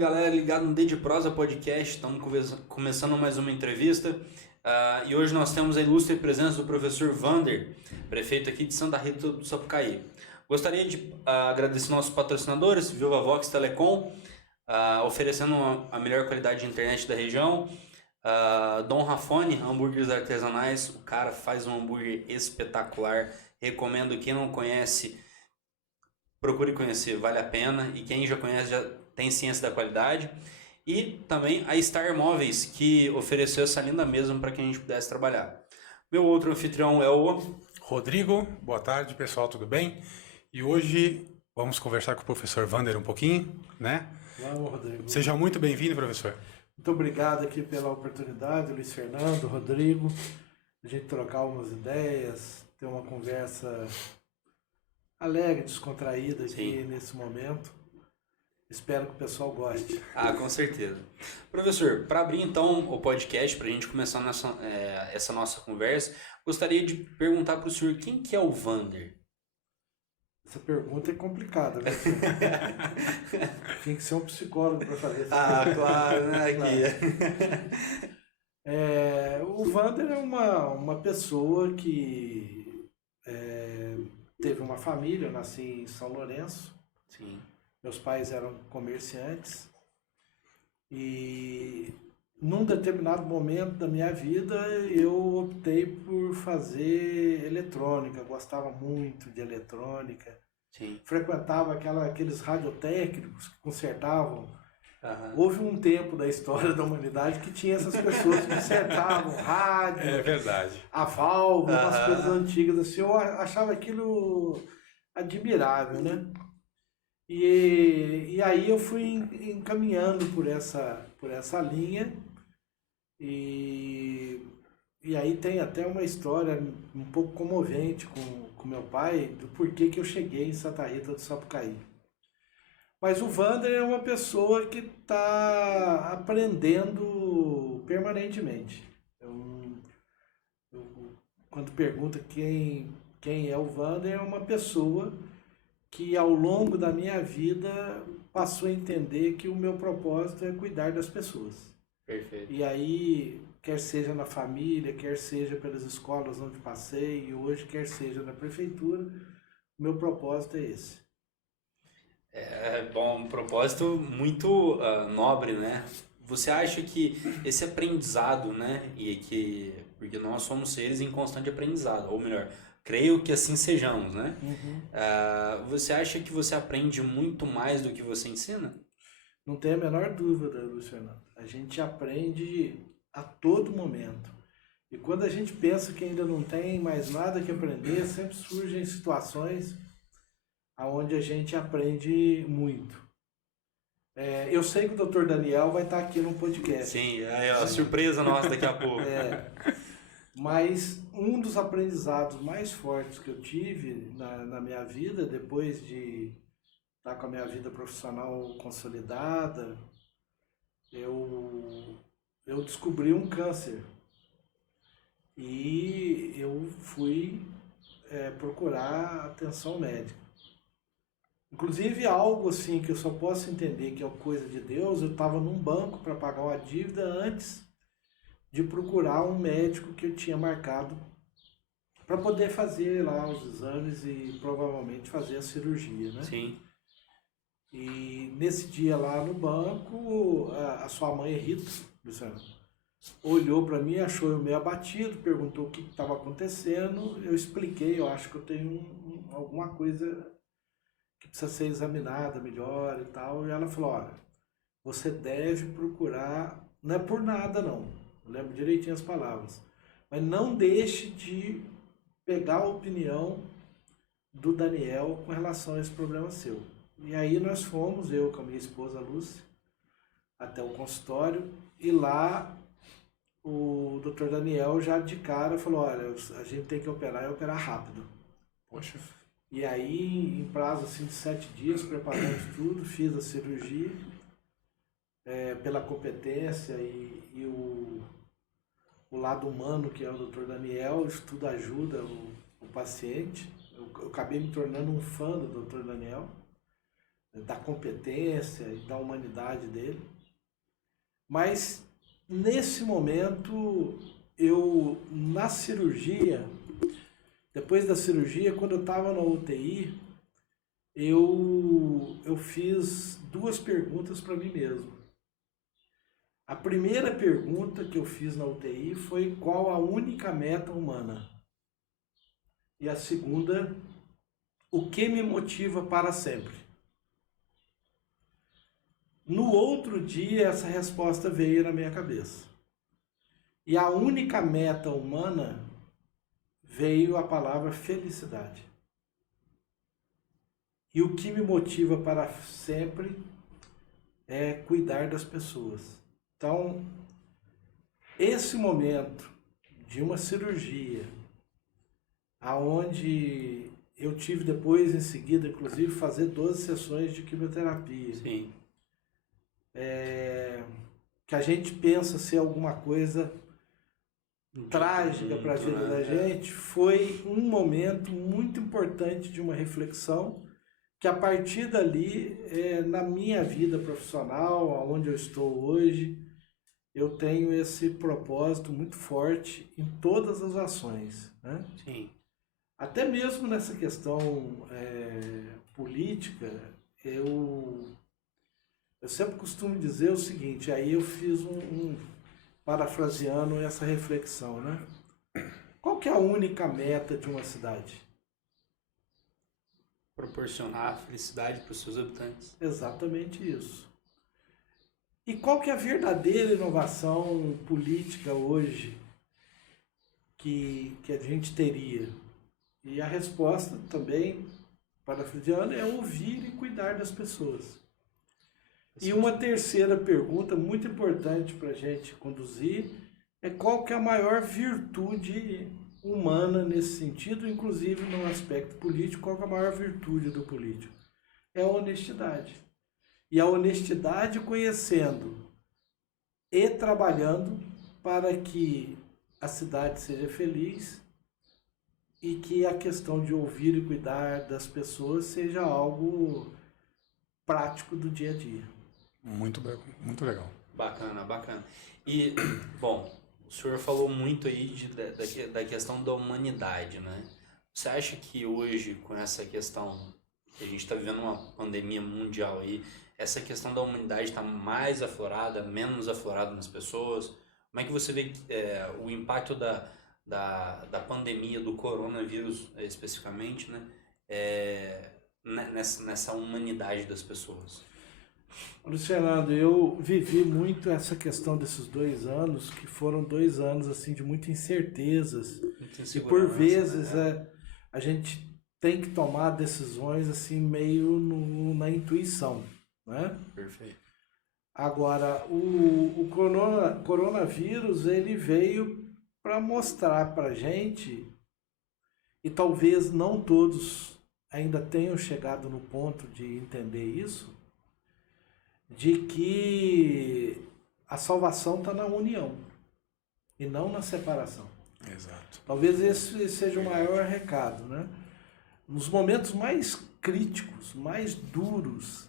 galera ligado no D de Prosa Podcast. Estamos começando mais uma entrevista e hoje nós temos a ilustre presença do professor Vander, prefeito aqui de Santa Rita do Sapucaí. Gostaria de agradecer nossos patrocinadores, Viva Vox Telecom, oferecendo a melhor qualidade de internet da região. Dom Rafone, hambúrgueres artesanais, o cara faz um hambúrguer espetacular. Recomendo, quem não conhece, procure conhecer, vale a pena. E quem já conhece já tem ciência da qualidade. E também a Star Móveis, que ofereceu essa linda mesa para que a gente pudesse trabalhar. Meu outro anfitrião é o Rodrigo. Boa tarde, pessoal, tudo bem? E hoje vamos conversar com o professor Vander um pouquinho, né? Vamos, Rodrigo. Seja muito bem-vindo, professor. Muito obrigado aqui pela oportunidade, Luiz Fernando, Rodrigo, a gente trocar umas ideias, ter uma conversa alegre, descontraída aqui nesse momento. Espero que o pessoal goste. Com certeza. Professor, para abrir então o podcast, para a gente começar essa nossa conversa, gostaria de perguntar para o senhor quem que é o Vander? Essa pergunta é complicada, né? Tem que ser um psicólogo para fazer essa pergunta. Claro, né? O Vander é uma pessoa que teve uma família, eu nasci em São Lourenço. Sim. Meus pais eram comerciantes e num determinado momento da minha vida eu optei por fazer eletrônica, gostava muito de eletrônica. Sim. Frequentava aqueles radiotécnicos que consertavam. Uhum. Houve um tempo da história da humanidade que tinha essas pessoas que consertavam rádio, É verdade. a válvula, umas coisas antigas assim. Eu achava aquilo admirável, né? E aí eu fui encaminhando por essa linha e aí tem até uma história um pouco comovente com meu pai do porquê que eu cheguei em Santa Rita do Sapucaí. Mas o Vander é uma pessoa que está aprendendo permanentemente. Quando pergunta quem é o Vander, é uma pessoa que ao longo da minha vida passou a entender que o meu propósito é cuidar das pessoas. Perfeito. E aí, quer seja na família, quer seja pelas escolas onde passei, e hoje quer seja na prefeitura, o meu propósito é esse. Um propósito muito nobre, né? Você acha que esse aprendizado, né, porque nós somos seres em constante aprendizado, ou melhor, creio que assim sejamos, né? Uhum. Você acha que você aprende muito mais do que você ensina? Não tem a menor dúvida, Luiz Fernando. A gente aprende a todo momento. E quando a gente pensa que ainda não tem mais nada que aprender, sempre surgem situações onde a gente aprende muito. Eu sei que o Dr. Daniel vai estar aqui no podcast. Sim, é a surpresa nossa daqui a pouco. Mas um dos aprendizados mais fortes que eu tive na minha vida, depois de estar com a minha vida profissional consolidada, eu descobri um câncer. E eu fui procurar atenção médica. Inclusive algo assim que eu só posso entender que é coisa de Deus, eu estava num banco para pagar uma dívida antes de procurar um médico que eu tinha marcado para poder fazer lá os exames e provavelmente fazer a cirurgia, né? Sim. E nesse dia lá no banco, a sua mãe, Rita, Luciano, olhou para mim, achou eu meio abatido, perguntou o que estava acontecendo. Eu expliquei, eu acho que eu tenho alguma coisa que precisa ser examinada melhor e tal. E ela falou, olha, você deve procurar, não é por nada não, eu lembro direitinho as palavras, mas não deixe de pegar a opinião do Daniel com relação a esse problema seu. E aí nós fomos, eu com a minha esposa Lúcia, até o consultório, e lá o Dr. Daniel já de cara falou, olha, a gente tem que operar e operar rápido. Poxa. E aí, em prazo assim, de 7 dias, preparamos tudo, fiz a cirurgia, pela competência e o lado humano que é o Dr. Daniel, isso tudo ajuda o paciente. Eu acabei me tornando um fã do Dr. Daniel. da competência e da humanidade dele. Mas nesse momento, na cirurgia, depois da cirurgia, quando eu estava na UTI, eu fiz duas perguntas para mim mesmo. A primeira pergunta que eu fiz na UTI foi qual a única meta humana? E a segunda, o que me motiva para sempre? No outro dia, essa resposta veio na minha cabeça. E a única meta humana veio a palavra felicidade. E o que me motiva para sempre é cuidar das pessoas. Então, esse momento de uma cirurgia, aonde eu tive depois, em seguida, inclusive, fazer 12 sessões de quimioterapia. Sim. Que a gente pensa ser alguma coisa trágica para a vida da gente, foi um momento muito importante de uma reflexão, que a partir dali, na minha vida profissional, onde eu estou hoje, eu tenho esse propósito muito forte em todas as ações, né? Sim. Até mesmo nessa questão política, eu sempre costumo dizer o seguinte, aí eu fiz parafraseando essa reflexão, né? Qual que é a única meta de uma cidade? Proporcionar felicidade para os seus habitantes. Exatamente isso. E qual que é a verdadeira inovação política hoje que a gente teria? E a resposta também, parafraseando, é ouvir e cuidar das pessoas. E uma terceira pergunta muito importante para a gente conduzir é qual que é a maior virtude humana nesse sentido, inclusive no aspecto político, qual que é a maior virtude do político? É a honestidade. E a honestidade conhecendo e trabalhando para que a cidade seja feliz e que a questão de ouvir e cuidar das pessoas seja algo prático do dia a dia. Muito legal. Bacana, bacana. E, bom, o senhor falou muito aí da questão da humanidade, né? Você acha que hoje, com essa questão, que a gente está vivendo uma pandemia mundial aí, essa questão da humanidade está mais aflorada, menos aflorada nas pessoas? Como é que você vê o impacto da pandemia, do coronavírus especificamente, né? Nessa humanidade das pessoas? Luciano, eu vivi muito essa questão desses 2 anos, que foram 2 anos assim de muitas incertezas. E por vezes a gente tem que tomar decisões assim meio na intuição, né? Perfeito. Agora, o coronavírus, ele veio para mostrar para a gente, e talvez não todos ainda tenham chegado no ponto de entender isso, de que a salvação está na união e não na separação. Exato. Talvez esse seja o maior recado, né? Nos momentos mais críticos, mais duros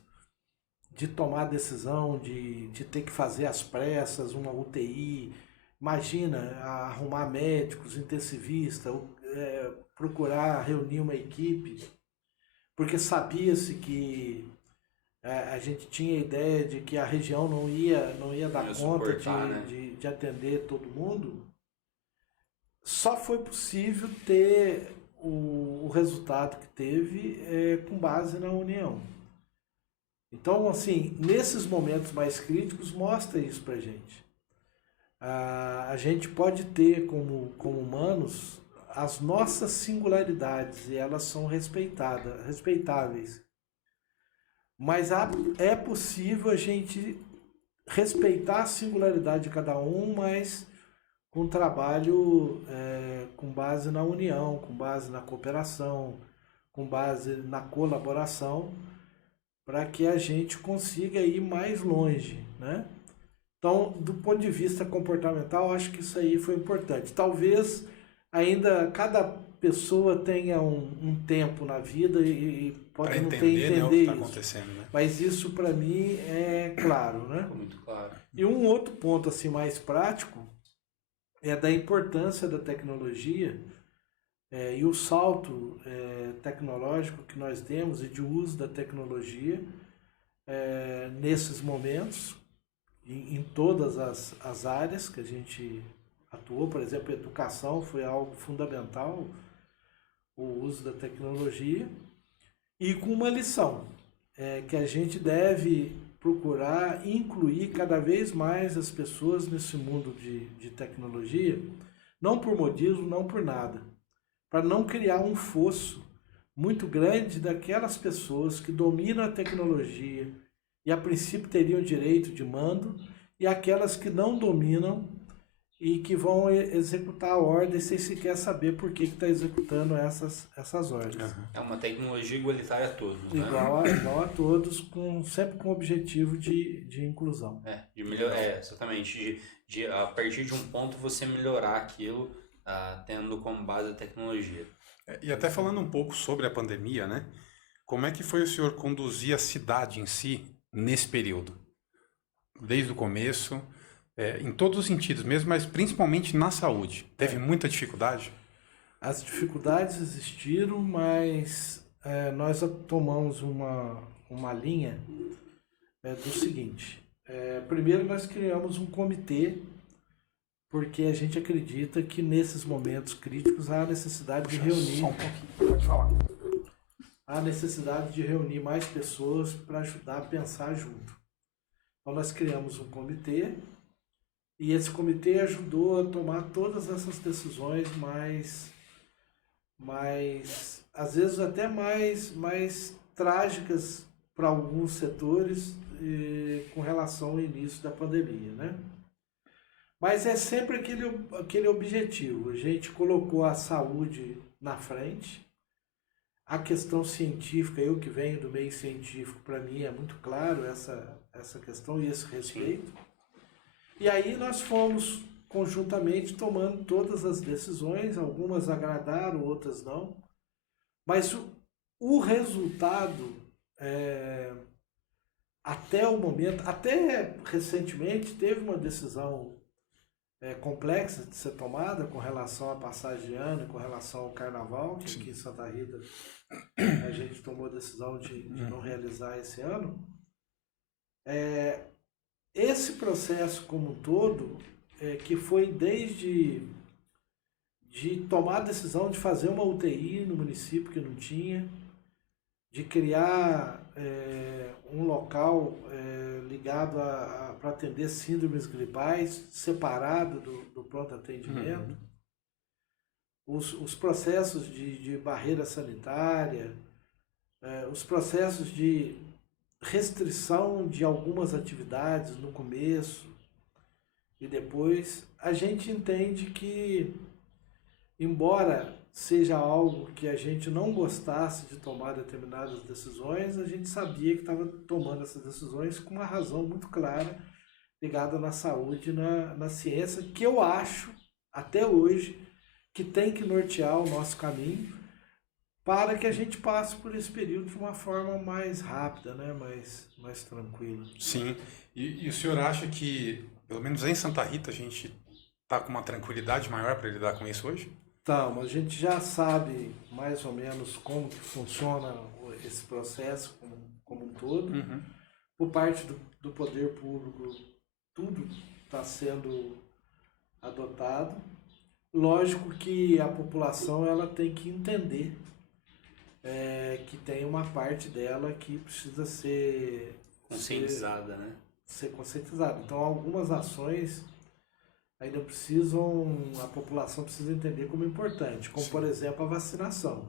de tomar decisão, de ter que fazer às pressas uma UTI, imagina arrumar médicos, intensivistas, procurar reunir uma equipe, porque sabia-se que a gente tinha a ideia de que a região não ia dar conta de atender todo mundo. Só foi possível ter o resultado que teve com base na união. Então, assim, nesses momentos mais críticos, mostra isso pra gente. A gente pode ter, como humanos, as nossas singularidades, e elas são respeitáveis. Mas é possível a gente respeitar a singularidade de cada um, mas com trabalho com base na união, com base na cooperação, com base na colaboração, para que a gente consiga ir mais longe, né? Então, do ponto de vista comportamental, acho que isso aí foi importante. Talvez ainda cada pessoa tenha um tempo na vida e pode Para não entender, né, o que entender está isso. acontecendo, né? Mas isso para mim é claro, né? Ficou muito claro. E um outro ponto assim mais prático é da importância da tecnologia e o salto tecnológico que nós temos e de uso da tecnologia nesses momentos, em todas as áreas que a gente atuou. Por exemplo, a educação foi algo fundamental, o uso da tecnologia, e com uma lição, que a gente deve procurar incluir cada vez mais as pessoas nesse mundo de tecnologia, não por modismo, não por nada, para não criar um fosso muito grande daquelas pessoas que dominam a tecnologia e a princípio teriam direito de mando, e aquelas que não dominam e que vão executar a ordem sem sequer saber por que está executando essas ordens. É uma tecnologia igualitária a todos, né? Igual a todos, sempre com o objetivo de inclusão. De melhorar, exatamente. A partir de um ponto você melhorar aquilo, tendo como base a tecnologia. E até falando um pouco sobre a pandemia, né? Como é que foi o senhor conduzir a cidade em si nesse período? Desde o começo, em todos os sentidos mesmo, mas principalmente na saúde. Teve muita dificuldade? As dificuldades existiram, mas nós tomamos uma linha do seguinte. Primeiro, nós criamos um comitê, porque a gente acredita que nesses momentos críticos há necessidade de reunir. Só um pouquinho, pode falar. Há necessidade de reunir mais pessoas para ajudar a pensar junto. Então nós criamos um comitê, e esse comitê ajudou a tomar todas essas decisões às vezes até mais trágicas para alguns setores com relação ao início da pandemia, né? Mas é sempre aquele objetivo. A gente colocou a saúde na frente, a questão científica, eu que venho do meio científico, para mim é muito claro essa questão e esse respeito. E aí nós fomos conjuntamente tomando todas as decisões, algumas agradaram, outras não. Mas o resultado, até o momento, até recentemente, teve uma decisão complexa de ser tomada com relação à passagem de ano, com relação ao carnaval, que aqui em Santa Rita a gente tomou a decisão de não realizar esse ano. Esse processo como um todo, que foi desde de tomar a decisão de fazer uma UTI no município que não tinha, de criar um local ligado para atender síndromes gripais, separado do pronto atendimento, os processos de barreira sanitária, os processos de restrição de algumas atividades no começo e depois, a gente entende que, embora seja algo que a gente não gostasse de tomar determinadas decisões, a gente sabia que estava tomando essas decisões com uma razão muito clara ligada na saúde e na ciência, que eu acho, até hoje, que tem que nortear o nosso caminho para que a gente passe por esse período de uma forma mais rápida, né? mais tranquila. Sim, e o senhor acha que, pelo menos em Santa Rita, a gente está com uma tranquilidade maior para lidar com isso hoje? Então, a gente já sabe mais ou menos como que funciona esse processo como um todo. Por parte do poder público, tudo está sendo adotado. Lógico que a população ela tem que entender que tem uma parte dela que precisa ser conscientizada, né? Ser conscientizada. Então, algumas ações ainda a população precisa entender como importante, como, por exemplo, a vacinação.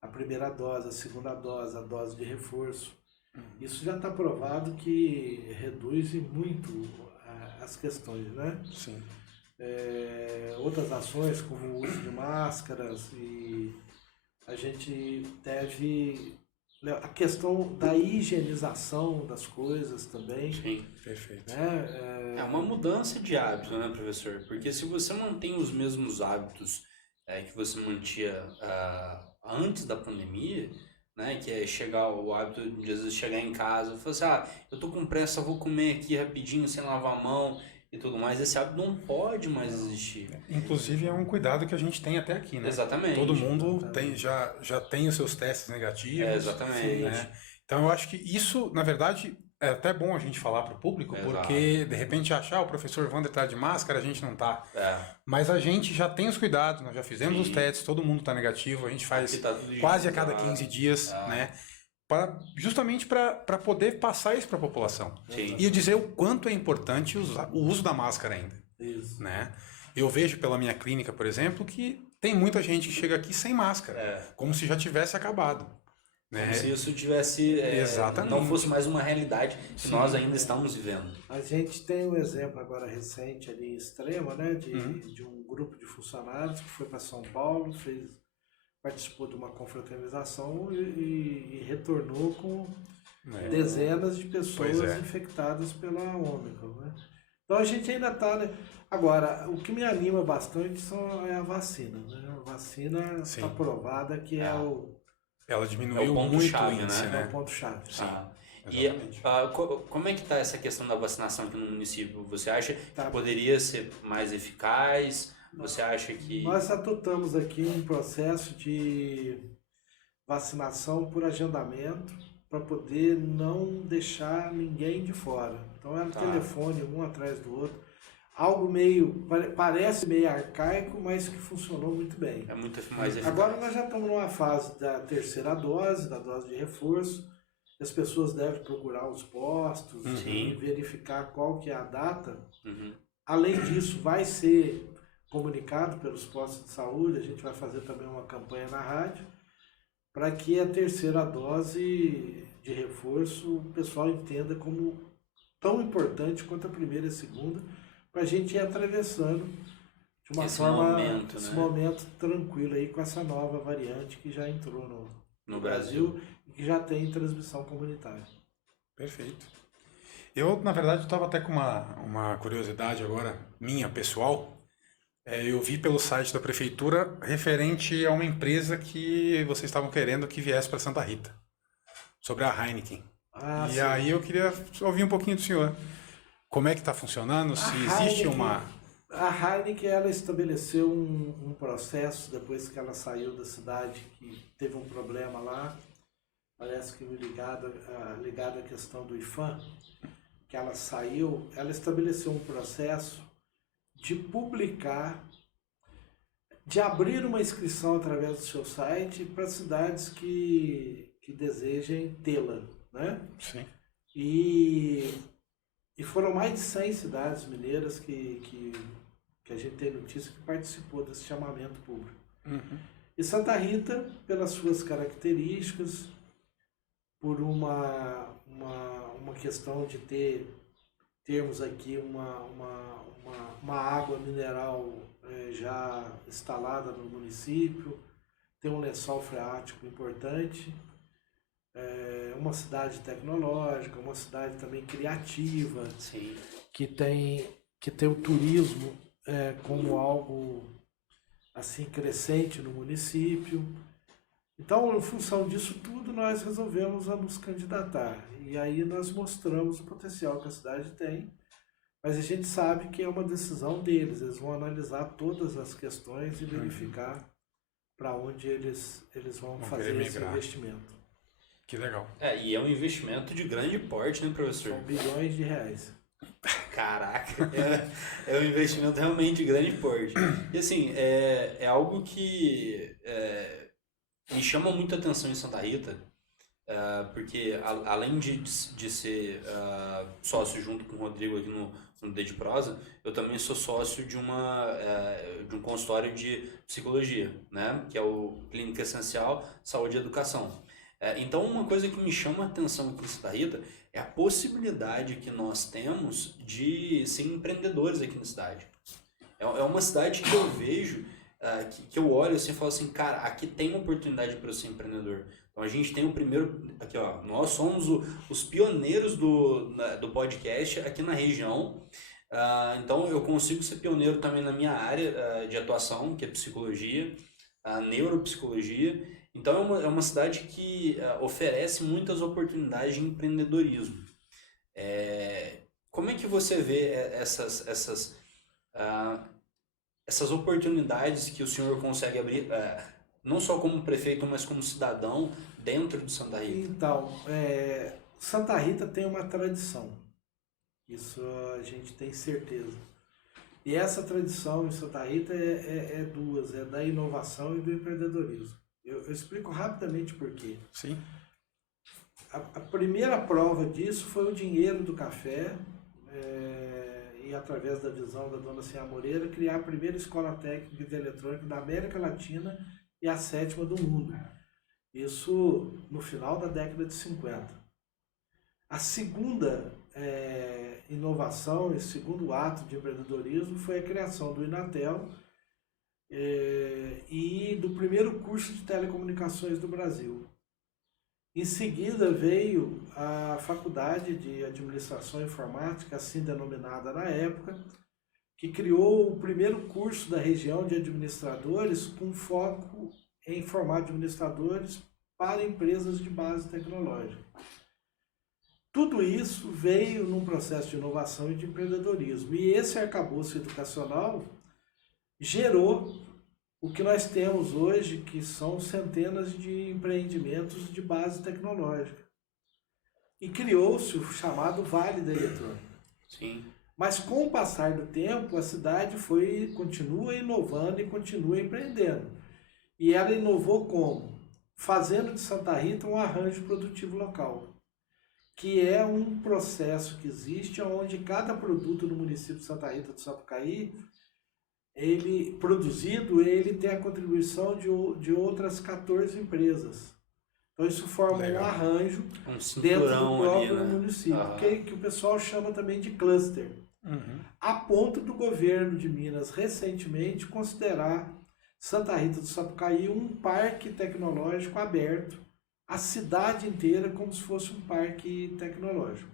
A primeira dose, a segunda dose, a dose de reforço. Isso já está provado que reduz muito as questões, né? Sim. Outras ações, como o uso de máscaras, e a gente deve... A questão da higienização das coisas também. Sim, perfeito. É uma mudança de hábito, né, professor? Porque se você mantém os mesmos hábitos que você mantia antes da pandemia, né? Que é chegar o hábito de às vezes chegar em casa e falar assim, eu tô com pressa, vou comer aqui rapidinho, sem lavar a mão e tudo mais. Esse hábito não pode mais existir. Inclusive é um cuidado que a gente tem até aqui, né? Exatamente. Todo mundo tem, já tem os seus testes negativos. Exatamente. Né? Então eu acho que isso, na verdade, é até bom a gente falar para o público, porque de repente achar o professor Wander tá de máscara, a gente não tá. Mas a gente já tem os cuidados, nós já fizemos os testes, todo mundo tá negativo, a gente faz quase a cada 15 dias, né? Justamente para poder passar isso para a população. Sim. E dizer o quanto é importante o uso da máscara ainda. Isso. Né? Eu vejo pela minha clínica, por exemplo, que tem muita gente que chega aqui sem máscara, como se já tivesse acabado. Né? Como se isso tivesse, não fosse mais uma realidade que nós ainda estamos vivendo. A gente tem um exemplo agora recente ali em Extrema, né, de um grupo de funcionários que foi para São Paulo, participou de uma confraternização e retornou com dezenas de pessoas infectadas pela Ômicron. Né? Então a gente ainda está... Né? Agora, o que me anima bastante é a vacina. Né? A vacina está provada que ela diminuiu muito o índice, né? É o ponto-chave. Sim. E como é que está essa questão da vacinação aqui no município? Você acha que poderia ser mais eficaz? Você acha que... Nós adotamos aqui um processo de vacinação por agendamento para poder não deixar ninguém de fora. Então é um telefone um atrás do outro. Algo parece meio arcaico, mas que funcionou muito bem. É muito mais eficaz. Agora nós já estamos numa fase da terceira dose, da dose de reforço. As pessoas devem procurar os postos e verificar qual que é a data. Além disso, vai ser comunicado pelos postos de saúde, a gente vai fazer também uma campanha na rádio, para que a terceira dose de reforço o pessoal entenda como tão importante quanto a primeira e a segunda, para a gente ir atravessando de uma forma, esse momento tranquilo aí com essa nova variante que já entrou no Brasil e que já tem transmissão comunitária. Perfeito. Eu, na verdade, estava até com uma curiosidade agora, minha, pessoal. Eu vi pelo site da prefeitura referente a uma empresa que vocês estavam querendo que viesse para Santa Rita, sobre a Heineken. Sim. Aí eu queria ouvir um pouquinho do senhor. Como é que está funcionando? Se existe uma... A Heineken, ela estabeleceu um processo, depois que ela saiu da cidade, que teve um problema lá, parece que ligado à questão do IFAM, que ela saiu, ela estabeleceu um processo de publicar, de abrir uma inscrição através do seu site para cidades que desejem tê-la, né? Sim. E foram mais de 100 cidades mineiras que a gente tem notícia que participou desse chamamento público. E Santa Rita, pelas suas características, por uma questão de termos aqui uma água mineral já instalada no município, tem um lençol freático importante, uma cidade tecnológica, uma cidade também criativa, Sim. que tem o turismo como algo assim crescente no município. Então, em função disso tudo, nós resolvemos nos candidatar. E aí nós mostramos o potencial que a cidade tem, mas a gente sabe que é uma decisão deles. Eles vão analisar todas as questões e verificar para onde eles vão fazer esse investimento. Que legal. E é um investimento de grande porte, né, professor? São bilhões de reais. Caraca, é um investimento realmente de grande porte. E assim, é algo que me chama muita atenção em Santa Rita, porque além de ser sócio junto com o Rodrigo aqui no D de Prosa, eu também sou sócio de um consultório de psicologia, né, que é o Clínica Essencial Saúde e Educação. Então, uma coisa que me chama a atenção aqui em Santa Rita é a possibilidade que nós temos de ser empreendedores aqui na cidade. É uma cidade que eu vejo, que eu olho assim e falo assim, cara, aqui tem uma oportunidade para eu ser empreendedor. Então, a gente tem o primeiro, aqui ó, nós somos os pioneiros do podcast aqui na região, Então eu consigo ser pioneiro também na minha área de atuação, que é psicologia, a neuropsicologia. Então é uma cidade que oferece muitas oportunidades de empreendedorismo. Como é que você vê essas oportunidades que o senhor consegue abrir, não só como prefeito, mas como cidadão dentro de Santa Rita? Então, Santa Rita tem uma tradição, isso a gente tem certeza. E essa tradição em Santa Rita é duas, é da inovação e do empreendedorismo. Eu explico rapidamente por quê. Sim. A primeira prova disso foi o dinheiro do café, e através da visão da dona Sinha Moreira, criar a primeira escola técnica de eletrônica da América Latina e a 7ª do mundo. Isso no final da década de 50. A segunda inovação, esse segundo ato de empreendedorismo foi a criação do Inatel e do primeiro curso de telecomunicações do Brasil. Em seguida veio a Faculdade de Administração Informática, assim denominada na época, que criou o primeiro curso da região de administradores com foco em formar administradores para empresas de base tecnológica. Tudo isso veio num processo de inovação e de empreendedorismo. E esse arcabouço educacional gerou o que nós temos hoje, que são centenas de empreendimentos de base tecnológica. E criou-se o chamado Vale da Eletrônica. Sim. Mas com o passar do tempo, a cidade continua inovando e continua empreendendo. E ela inovou como? Fazendo de Santa Rita um arranjo produtivo local, que é um processo que existe onde cada produto do município de Santa Rita do Sapucaí, ele tem a contribuição de outras 14 empresas. Então isso forma um arranjo dentro do próprio município, que o pessoal chama também de cluster. A ponto do governo de Minas recentemente considerar Santa Rita do Sapucaí um parque tecnológico aberto, a cidade inteira como se fosse um parque tecnológico.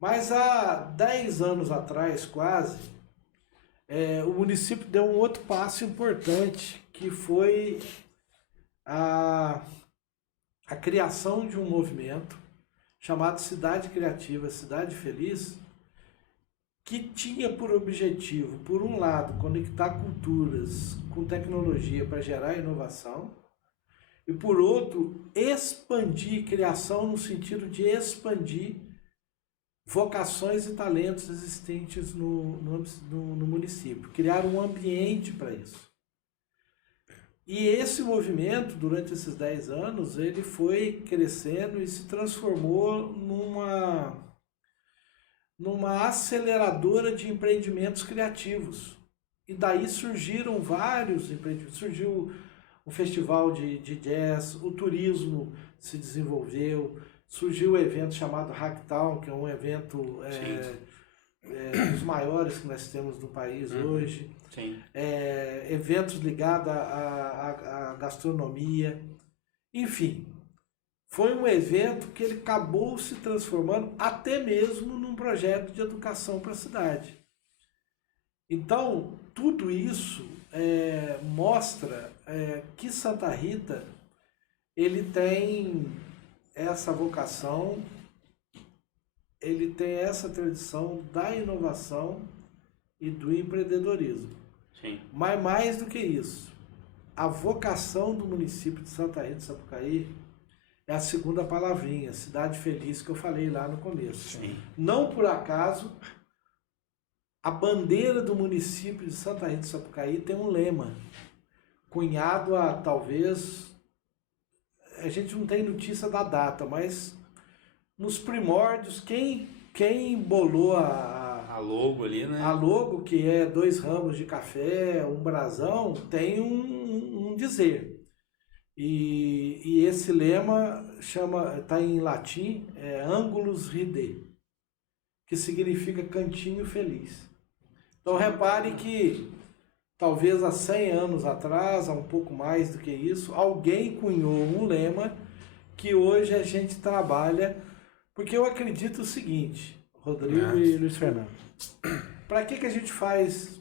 Mas há 10 anos atrás, quase, o município deu um outro passo importante, que foi a criação de um movimento chamado Cidade Criativa, Cidade Feliz, que tinha por objetivo, por um lado, conectar culturas com tecnologia para gerar inovação, e por outro, expandir criação no sentido de expandir vocações e talentos existentes no município, criar um ambiente para isso. E esse movimento, durante esses 10 anos, ele foi crescendo e se transformou numa aceleradora de empreendimentos criativos. E daí surgiram vários empreendimentos. Surgiu o festival de jazz, o turismo se desenvolveu, surgiu o evento chamado Hacktown, que é um evento dos maiores que nós temos no país hoje. Sim. Eventos ligados à gastronomia. Enfim, foi um evento que ele acabou se transformando até mesmo num projeto de educação para a cidade. Então, tudo isso mostra que Santa Rita ele tem essa vocação, ele tem essa tradição da inovação e do empreendedorismo. Sim. Mas mais do que isso, a vocação do município de Santa Rita do Sapucaí é a segunda palavrinha, Cidade Feliz, que eu falei lá no começo. Sim. Não por acaso, a bandeira do município de Santa Rita do Sapucaí tem um lema, cunhado a talvez, a gente não tem notícia da data, mas nos primórdios, quem bolou A logo ali, né? a logo, que é 2 ramos de café, um brasão, tem um dizer. E esse lema está em latim, Angulus Ride, que significa cantinho feliz. Então repare que talvez há 100 anos atrás, há um pouco mais do que isso, alguém cunhou um lema que hoje a gente trabalha, porque eu acredito o seguinte, Rodrigo e Luiz Fernando. Para que a gente faz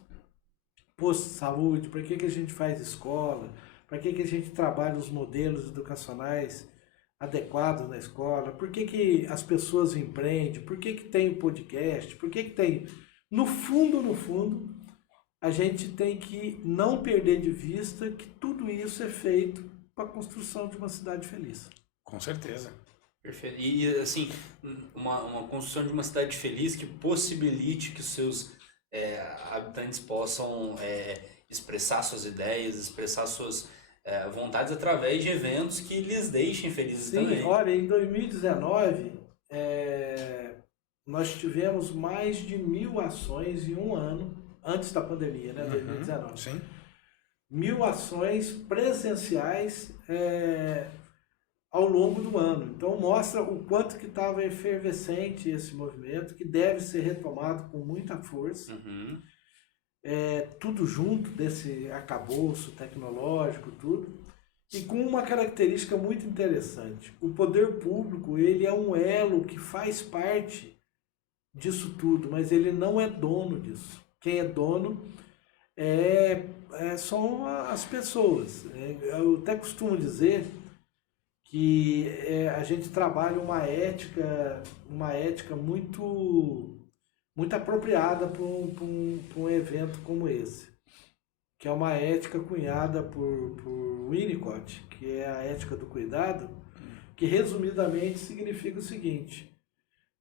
posto de saúde? Para que a gente faz escola? Para que a gente trabalha os modelos educacionais adequados na escola? Por que as pessoas empreendem? Por que tem podcast? Por que tem... No fundo, a gente tem que não perder de vista que tudo isso é feito para a construção de uma cidade feliz. Com certeza. Perfeito. E assim, uma construção de uma cidade feliz que possibilite que os seus habitantes possam expressar suas ideias, expressar suas vontades através de eventos que lhes deixem felizes também. Olha, em 2019, nós tivemos mais de 1.000 ações em um ano, antes da pandemia, né, 2019. Sim. 1.000 ações presenciais ao longo do ano. Então mostra o quanto que estava efervescente esse movimento, que deve ser retomado com muita força. Uhum. Tudo junto desse arcabouço tecnológico, tudo. E com uma característica muito interessante. O poder público, ele é um elo que faz parte disso tudo, mas ele não é dono disso. Quem é dono são as pessoas. Eu até costumo dizer que a gente trabalha uma ética muito apropriada para um evento como esse, que é uma ética cunhada por Winnicott, que é a ética do cuidado, que resumidamente significa o seguinte: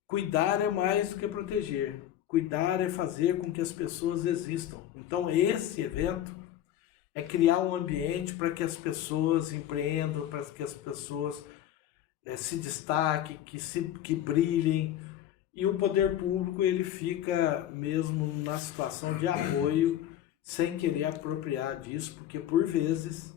cuidar é mais do que proteger, cuidar é fazer com que as pessoas existam. Então esse evento é criar um ambiente para que as pessoas empreendam, para que as pessoas se destaquem, que brilhem. E o poder público, ele fica mesmo na situação de apoio, sem querer apropriar disso, porque por vezes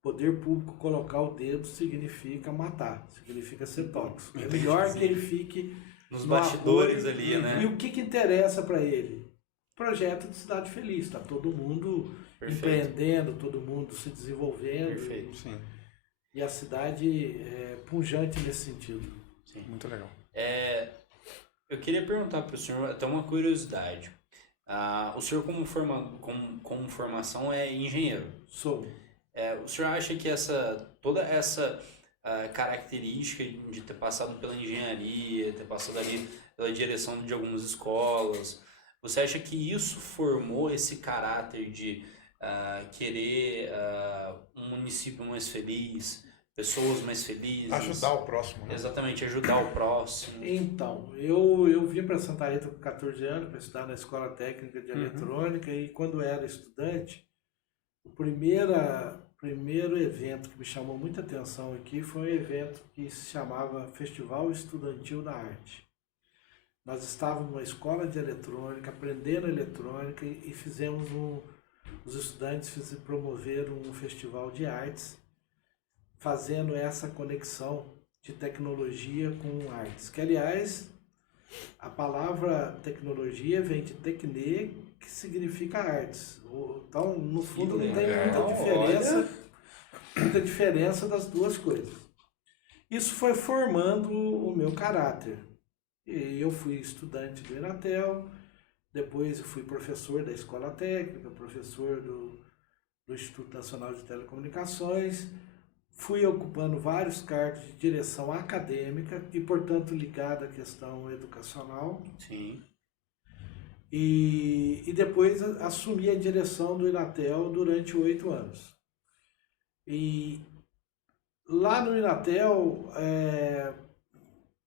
poder público colocar o dedo significa matar, significa ser tóxico. É melhor que ele fique nos bastidores apoio, ali, né? E o que interessa para ele? Projeto de cidade feliz, está todo mundo empreendendo, todo mundo se desenvolvendo. Perfeito. Sim. E a cidade é pujante nesse sentido. Sim. Muito legal. Eu queria perguntar para o senhor até uma curiosidade. O senhor como formação é engenheiro. Sou. O senhor acha que toda essa característica de ter passado pela engenharia, ter passado ali pela direção de algumas escolas, você acha que isso formou esse caráter de querer um município mais feliz, pessoas mais felizes? Ajudar o próximo, né? Exatamente, ajudar o próximo. Então, eu vim para Santa Rita com 14 anos para estudar na Escola Técnica de Eletrônica, e quando eu era estudante, o primeiro evento que me chamou muita atenção aqui foi um evento que se chamava Festival Estudantil da Arte. Nós estávamos numa escola de eletrônica, aprendendo eletrônica, e os estudantes promoveram um festival de artes, fazendo essa conexão de tecnologia com artes. Que, aliás, a palavra tecnologia vem de tecne, que significa artes. Então, no fundo, não tem muita diferença das duas coisas. Isso foi formando o meu caráter. E eu fui estudante do Inatel, depois eu fui professor da Escola Técnica, professor do Instituto Nacional de Telecomunicações, fui ocupando vários cargos de direção acadêmica e, portanto, ligado à questão educacional. Sim. E depois assumi a direção do Inatel durante 8 anos. E lá no Inatel,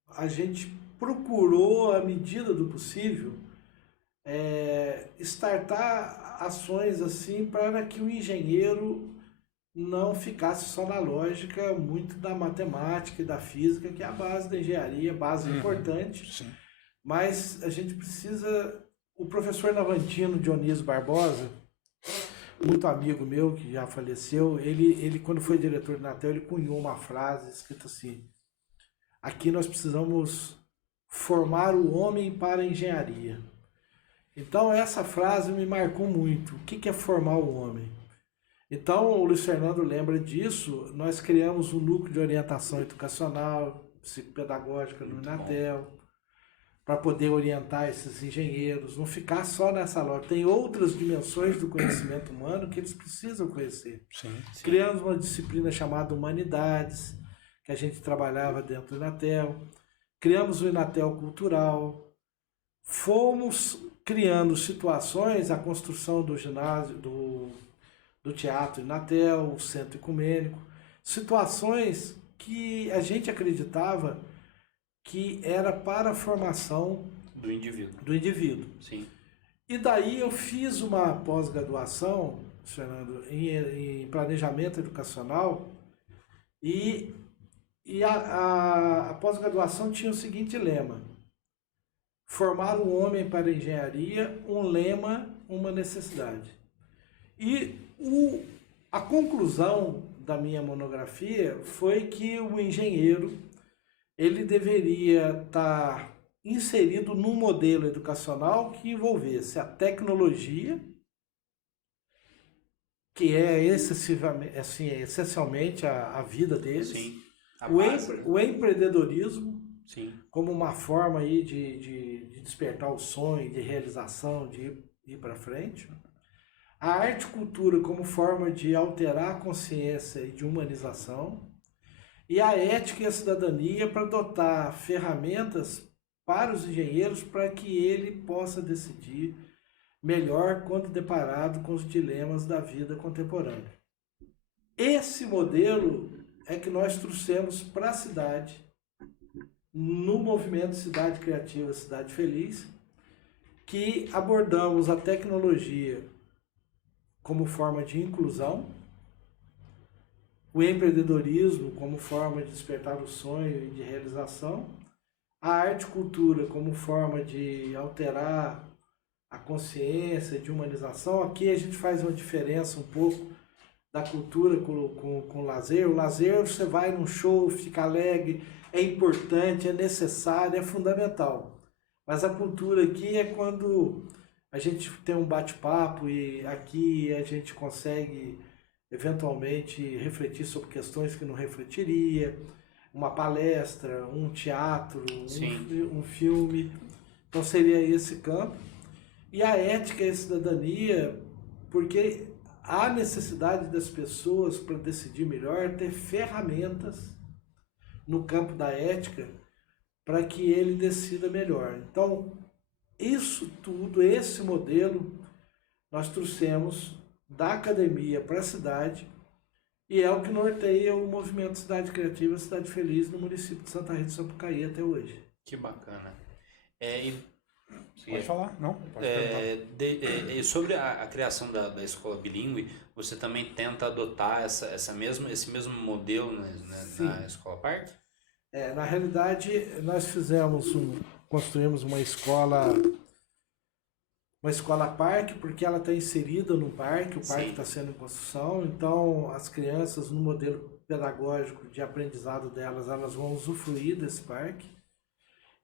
a gente procurou, à medida do possível, startar ações assim para que o engenheiro não ficasse só na lógica muito da matemática e da física, que é a base da engenharia, base importante. Sim. Mas a gente precisa... O professor Navantino Dionísio Barbosa, muito amigo meu, que já faleceu, ele quando foi diretor do Inatel, ele cunhou uma frase escrita assim: aqui nós precisamos formar o homem para a engenharia. Então essa frase me marcou muito. O que é formar o homem? Então o Luiz Fernando lembra disso. Nós criamos um núcleo de orientação educacional, psicopedagógica no Inatel. para poder orientar esses engenheiros, não ficar só nessa lógica. Tem outras dimensões do conhecimento humano que eles precisam conhecer. Sim. Criamos uma disciplina chamada Humanidades, que a gente trabalhava dentro do Inatel. Criamos o Inatel Cultural. Fomos criando situações, a construção do ginásio, do teatro Inatel, o centro ecumênico, situações que a gente acreditava que era para a formação Do indivíduo. do indivíduo. Sim. E daí eu fiz uma pós-graduação, Fernando, em planejamento educacional, e a pós-graduação tinha o seguinte lema: formar um homem para a engenharia, um lema, uma necessidade. E a conclusão da minha monografia foi que o engenheiro ele deveria estar inserido num modelo educacional que envolvesse a tecnologia, que é excessivamente, assim, essencialmente a vida deles, Sim. o empreendedorismo, Sim. como uma forma aí de despertar o sonho, de realização, de ir para frente. A arte e cultura como forma de alterar a consciência e de humanização. E a ética e a cidadania para dotar ferramentas para os engenheiros para que ele possa decidir melhor quando deparado com os dilemas da vida contemporânea. Esse modelo é que nós trouxemos para a cidade, no movimento Cidade Criativa, Cidade Feliz, que abordamos a tecnologia como forma de inclusão, o empreendedorismo como forma de despertar o sonho e de realização, a arte e cultura como forma de alterar a consciência, de humanização. Aqui a gente faz uma diferença um pouco da cultura com o lazer. O lazer, você vai num show, fica alegre, é importante, é necessário, é fundamental. Mas a cultura aqui é quando a gente tem um bate-papo e aqui a gente consegue eventualmente refletir sobre questões que não refletiria, uma palestra, um teatro, um filme. Então seria esse campo. E a ética e a cidadania, porque há necessidade das pessoas para decidir melhor, ter ferramentas no campo da ética para que ele decida melhor. Então, isso tudo, esse modelo, nós trouxemos da academia para a cidade e é o que norteia o movimento Cidade Criativa, Cidade Feliz no município de Santa Rita do Sapucaí até hoje. Que bacana. Pode falar? Não? Pode perguntar. Sobre a criação da escola bilíngue, você também tenta adotar esse mesmo modelo na Escola Parque? Na realidade, nós construímos uma escola parque, porque ela está inserida no parque, o parque está sendo em construção, então as crianças, no modelo pedagógico de aprendizado delas, elas vão usufruir desse parque.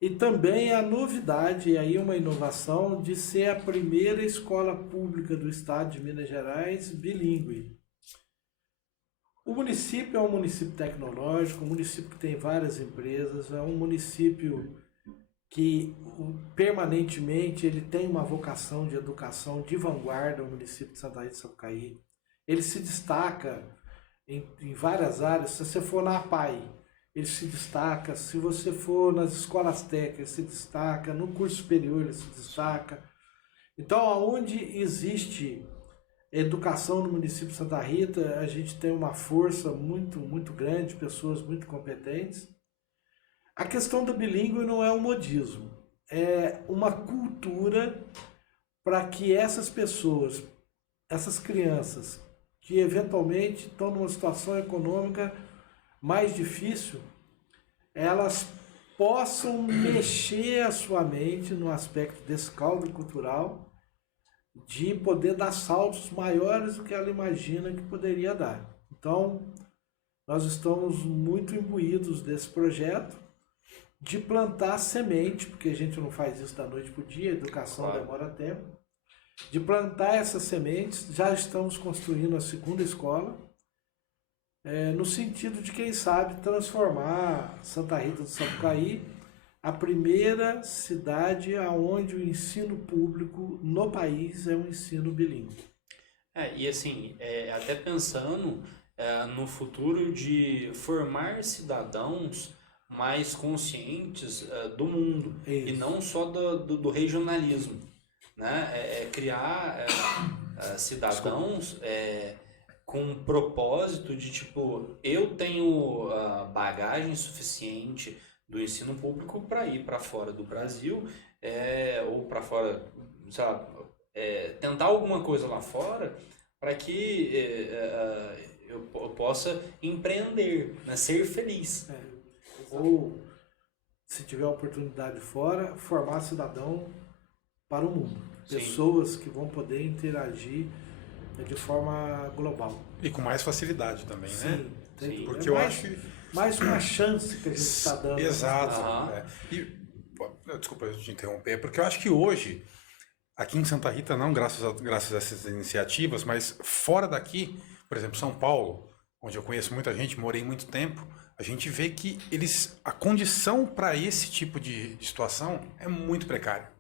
E também a novidade, aí uma inovação, de ser a primeira escola pública do estado de Minas Gerais bilíngue. O município é um município tecnológico, um município que tem várias empresas, é um município que permanentemente ele tem uma vocação de educação de vanguarda, o município de Santa Rita do Sapucaí. Ele se destaca em várias áreas. Se você for na APAI, ele se destaca. Se você for nas escolas técnicas, ele se destaca. No curso superior, ele se destaca. Então, onde existe educação no município de Santa Rita, a gente tem uma força muito, muito grande, pessoas muito competentes. A questão do bilíngue não é um modismo, é uma cultura para que essas pessoas, essas crianças, que eventualmente estão numa situação econômica mais difícil, elas possam mexer a sua mente no aspecto desse caldo cultural, de poder dar saltos maiores do que ela imagina que poderia dar. Então, nós estamos muito imbuídos desse projeto, de plantar semente, porque a gente não faz isso da noite para o dia, a educação demora tempo, de plantar essas sementes. Já estamos construindo a segunda escola, no sentido de, quem sabe, transformar Santa Rita do Sapucaí a primeira cidade aonde o ensino público no país é um ensino bilíngue. E assim, até pensando no futuro de formar cidadãos mais conscientes do mundo e Isso. não só do regionalismo, né? Criar cidadãos com um propósito de tipo, eu tenho bagagem suficiente do ensino público para ir para fora do Brasil ou para fora, sabe, tentar alguma coisa lá fora para que eu possa empreender, né? Ser feliz. Ou, se tiver oportunidade fora, formar cidadão para o mundo. Sim. Pessoas que vão poder interagir de forma global. E com mais facilidade também, né? Sim, Sim. Porque eu acho que... mais uma chance que a gente está dando. Exato. Aham. Desculpa eu te interromper, porque eu acho que hoje, aqui em Santa Rita, não graças a essas iniciativas, mas fora daqui, por exemplo, São Paulo, onde eu conheço muita gente, morei muito tempo, a gente vê que a condição para esse tipo de situação é muito precária.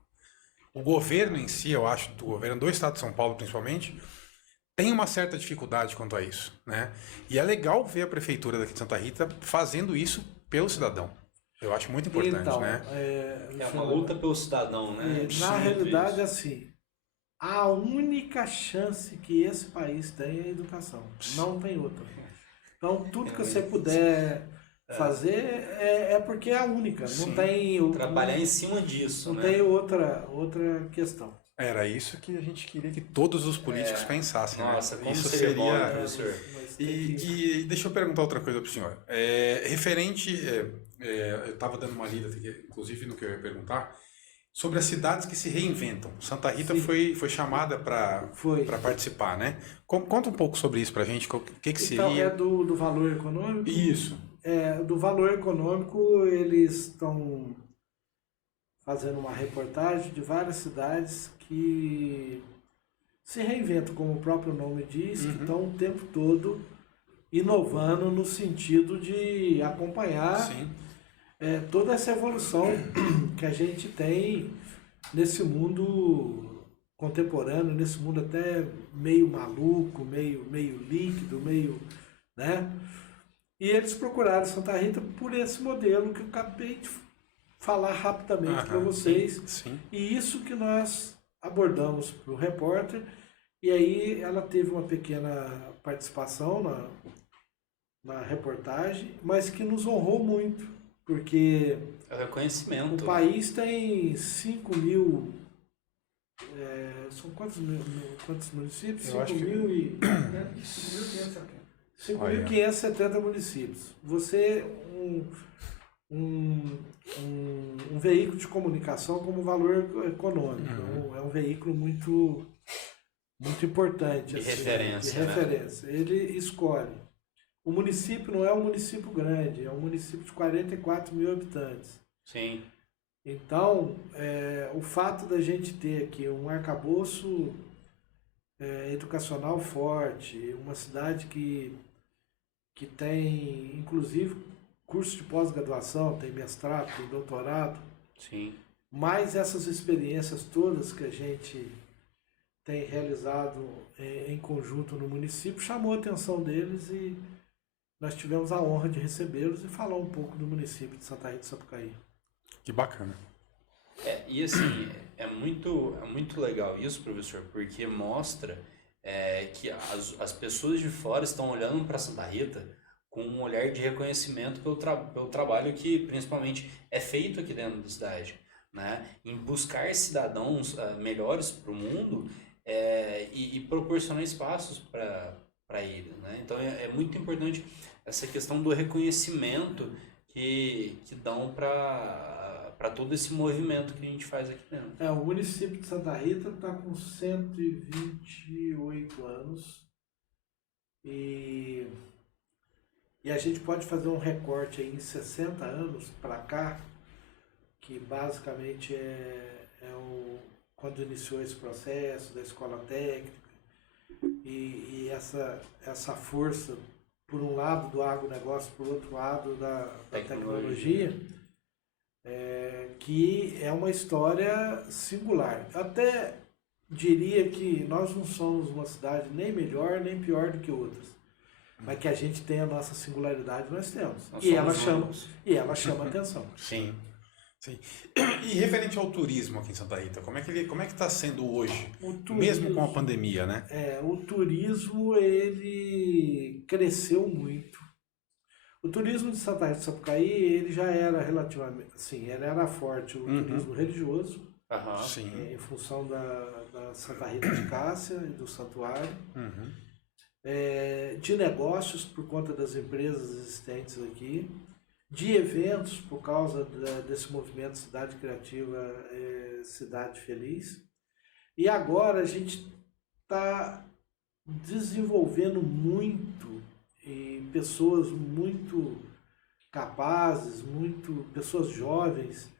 O governo em si, eu acho, o governo do estado de São Paulo principalmente, tem uma certa dificuldade quanto a isso, né? E é legal ver a prefeitura daqui de Santa Rita fazendo isso pelo cidadão. Eu acho muito importante, Então, né? É uma luta pelo cidadão, né? Na realidade, assim, a única chance que esse país tem é a educação. Não tem outra. Então, tudo que você puder fazer é porque é a única. Sim. Não tem... Trabalhar em cima disso, não né? tem outra questão. Era isso que a gente queria que todos os políticos pensassem, Nossa, né? como Isso seria bom, seria... professor? Mas tem que- E deixa eu perguntar outra coisa para o senhor. Referente, eu estava dando uma lida, inclusive no que eu ia perguntar, sobre as cidades que se reinventam. Santa Rita foi chamada para Foi. participar, né? Conta um pouco sobre isso para a gente, o que Então, seria... do valor econômico? Isso. Do valor econômico, eles estão fazendo uma reportagem de várias cidades que se reinventam, como o próprio nome diz, que estão o tempo todo inovando no sentido de acompanhar Sim. toda essa evolução que a gente tem nesse mundo contemporâneo, nesse mundo até meio maluco, meio líquido, meio, né? E eles procuraram Santa Rita por esse modelo que eu acabei de falar rapidamente para vocês. Sim. E isso que nós abordamos para o repórter. E aí ela teve uma pequena participação na reportagem, mas que nos honrou muito, porque É o reconhecimento. o país tem 5 mil... são quantos municípios? Eu acho que- 5.570 municípios. Você, um veículo de comunicação como valor econômico. É um veículo muito importante. De assim, referência, de né? referência. Ele escolhe. O município não é um município grande, é um município de 44 mil habitantes. Sim. Então, o fato da gente ter aqui um arcabouço educacional forte, uma cidade que tem, inclusive, curso de pós-graduação, tem mestrado, tem doutorado, Sim. mais essas experiências todas que a gente tem realizado em conjunto no município, chamou a atenção deles e nós tivemos a honra de recebê-los e falar um pouco do município de Santa Rita do Sapucaí. Que bacana. E assim, é muito legal isso, professor, porque mostra que as pessoas de fora estão olhando para Santa Rita com um olhar de reconhecimento pelo trabalho que principalmente é feito aqui dentro da cidade, né? Em buscar cidadãos melhores para o mundo e proporcionar espaços para eles, né? Então é muito importante essa questão do reconhecimento que dão para todo esse movimento que a gente faz aqui dentro. O município de Santa Rita está com 128 anos e a gente pode fazer um recorte aí em 60 anos para cá, que basicamente quando iniciou esse processo da escola técnica e essa força, por um lado do agronegócio, por outro lado da tecnologia, que é uma história singular. Até diria que nós não somos uma cidade nem melhor nem pior do que outras, mas que a gente tem a nossa singularidade, nós temos. Nós E ela somos únicos. chama atenção. Sim. Sim. E referente ao turismo aqui em Santa Rita, como é que está sendo hoje? Mesmo com a pandemia, né? O turismo, ele cresceu muito. O turismo de Santa Rita do Sapucaí, ele já era relativamente, assim, ele era forte, o turismo religioso, Sim. em função da Santa Rita de Cássia e do santuário. De negócios, por conta das empresas existentes aqui, de eventos, por causa desse movimento Cidade Criativa, Cidade Feliz. E agora a gente está desenvolvendo muito, e pessoas muito capazes, pessoas jovens,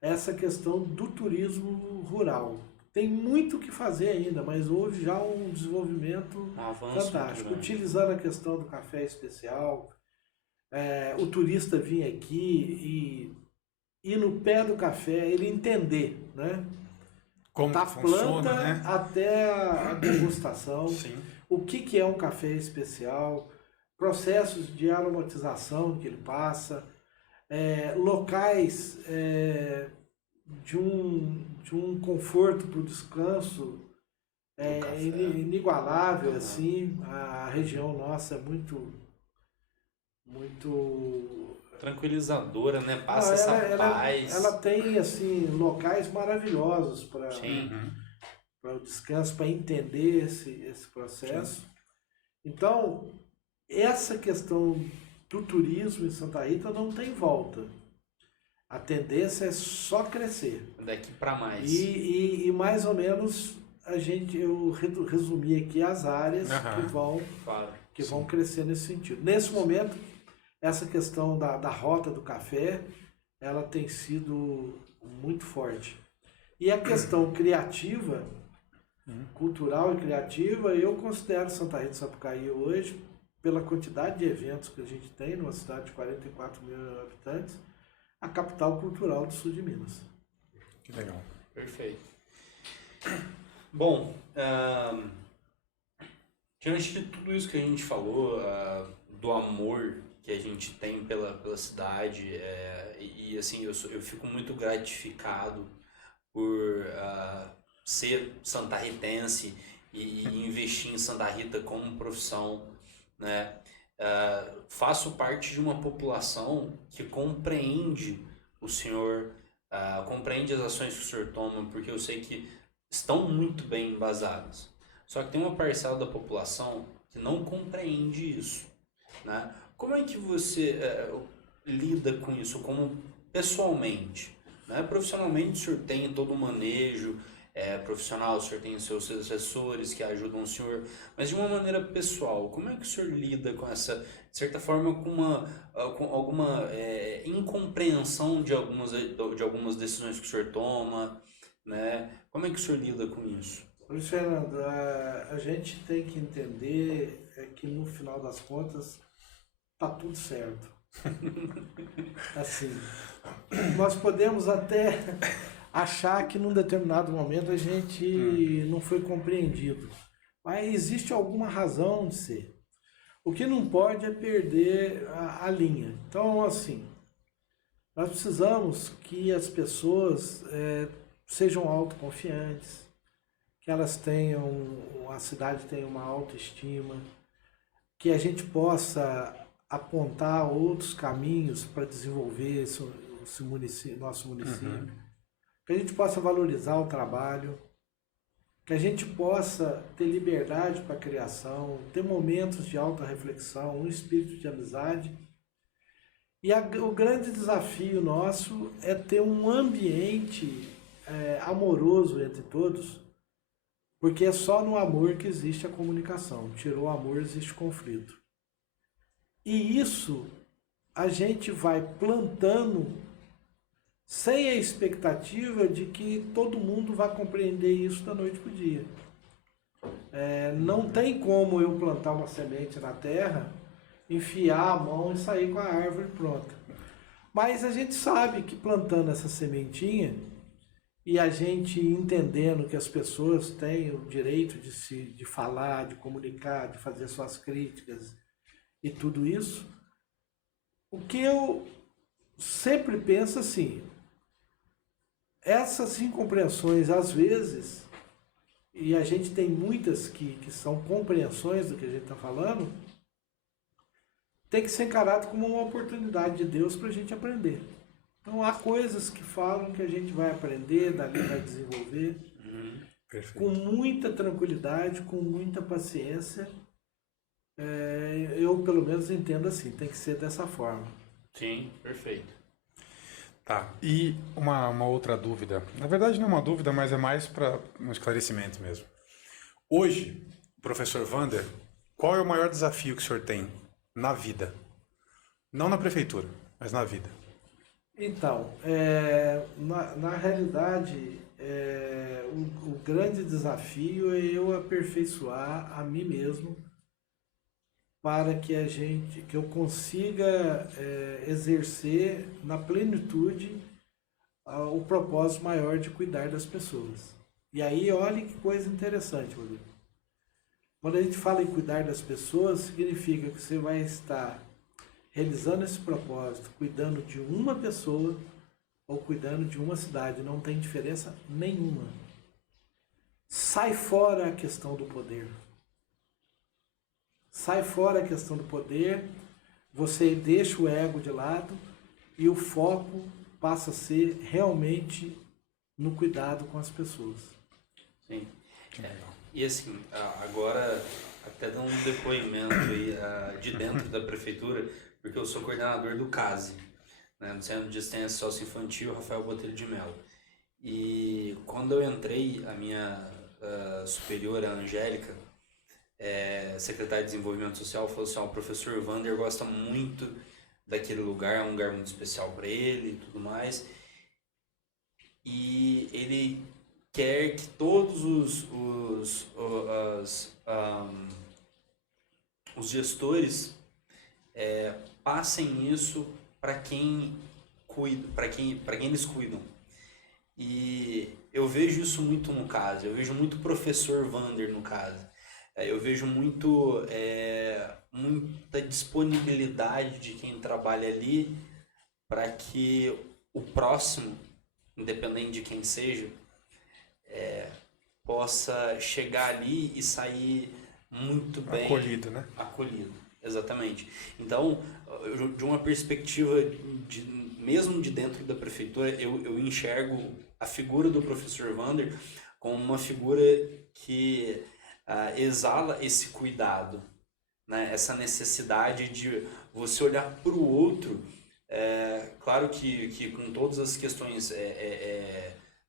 essa questão do turismo rural. Tem muito o que fazer ainda, mas houve já um desenvolvimento fantástico, utilizando a questão do café especial, o turista vir aqui e ir no pé do café, ele entender, né? Como da funciona, planta, né? até a degustação, Sim. o que é um café especial, processos de aromatização que ele passa, locais de um conforto para o descanso inigualável, assim. A região nossa é muito tranquilizadora, né? Passa essa paz. Ela tem, assim, locais maravilhosos para o descanso, para entender esse processo. Sim. Então, essa questão do turismo em Santa Rita não tem volta. A tendência é só crescer. Daqui para mais. E mais ou menos eu resumi aqui as áreas que vão crescer nesse sentido. Nesse momento, essa questão da rota do café, ela tem sido muito forte. E a questão criativa, cultural e criativa, eu considero Santa Rita do Sapucaí hoje, pela quantidade de eventos que a gente tem, numa cidade de 44 mil habitantes, a capital cultural do sul de Minas. Que legal. Perfeito. Bom, diante de tudo isso que a gente falou, do amor que a gente tem pela cidade, e assim, eu fico muito gratificado por ser santarritense e investir em Santa Rita como profissão, né? Faço parte de uma população que compreende o senhor, compreende as ações que o senhor toma, porque eu sei que estão muito bem embasadas. Só que tem uma parcela da população que não compreende isso, né? Como é que você lida com isso, como pessoalmente? Né? Profissionalmente, o senhor tem todo o manejo profissional, o senhor tem os seus assessores que ajudam o senhor, mas de uma maneira pessoal, como é que o senhor lida com essa, de certa forma, com alguma incompreensão de algumas decisões que o senhor toma, né? Como é que o senhor lida com isso? Luiz Fernando, a gente tem que entender que no final das contas tá tudo certo. Assim, nós podemos até achar que num determinado momento a gente não foi compreendido, mas existe alguma razão de ser. O que não pode é perder a linha. Então, assim, nós precisamos que as pessoas sejam autoconfiantes, que elas tenham, a cidade tenha uma autoestima, que a gente possa apontar outros caminhos para desenvolver nosso município, que a gente possa valorizar o trabalho, que a gente possa ter liberdade para a criação, ter momentos de autorreflexão, um espírito de amizade. E o grande desafio nosso é ter um ambiente amoroso entre todos, porque é só no amor que existe a comunicação. Tirou o amor, existe conflito. E isso a gente vai plantando sem a expectativa de que todo mundo vai compreender isso da noite para o dia. Não tem como eu plantar uma semente na terra, enfiar a mão e sair com a árvore pronta. Mas a gente sabe que plantando essa sementinha e a gente entendendo que as pessoas têm o direito de falar, de comunicar, de fazer suas críticas e tudo isso, o que eu sempre penso assim, essas incompreensões às vezes, e a gente tem muitas que são compreensões do que a gente está falando, tem que ser encarado como uma oportunidade de Deus para a gente aprender. Então há coisas que falam que a gente vai aprender, dali vai desenvolver, com muita tranquilidade, com muita paciência. Eu pelo menos entendo assim, tem que ser dessa forma. Sim, perfeito. Tá, e uma outra dúvida. Na verdade não é uma dúvida, mas é mais para um esclarecimento mesmo. Hoje, professor Vander, qual é o maior desafio que o senhor tem na vida? Não na prefeitura, mas na vida. Então, na realidade, o grande desafio é eu aperfeiçoar a mim mesmo para que eu consiga exercer na plenitude o propósito maior de cuidar das pessoas. E aí, olha que coisa interessante, Rodrigo. Quando a gente fala em cuidar das pessoas, significa que você vai estar realizando esse propósito, cuidando de uma pessoa ou cuidando de uma cidade, não tem diferença nenhuma. Sai fora a questão do poder. Sai fora a questão do poder, você deixa o ego de lado e o foco passa a ser realmente no cuidado com as pessoas. Sim. E assim, agora até dando um depoimento aí de dentro da prefeitura, porque eu sou coordenador do CASE, né, no Centro de Assistência Socioinfantil Rafael Botelho de Mello. E quando eu entrei, a minha superiora, a Angélica, secretária de Desenvolvimento Social, falou assim, o professor Vander gosta muito daquele lugar, é um lugar muito especial para ele e tudo mais. E ele quer que todos os gestores passem isso para quem cuida, para quem eles cuidam. E eu vejo isso muito no caso, eu vejo muito professor Vander no caso. Eu vejo muita disponibilidade de quem trabalha ali para que o próximo, independente de quem seja, possa chegar ali e sair muito bem Acolhido, né? acolhido, exatamente. Então, de uma perspectiva mesmo de dentro da prefeitura, eu enxergo a figura do professor Vander como uma figura que exala esse cuidado, né? Essa necessidade de você olhar para o outro, claro que com todas as questões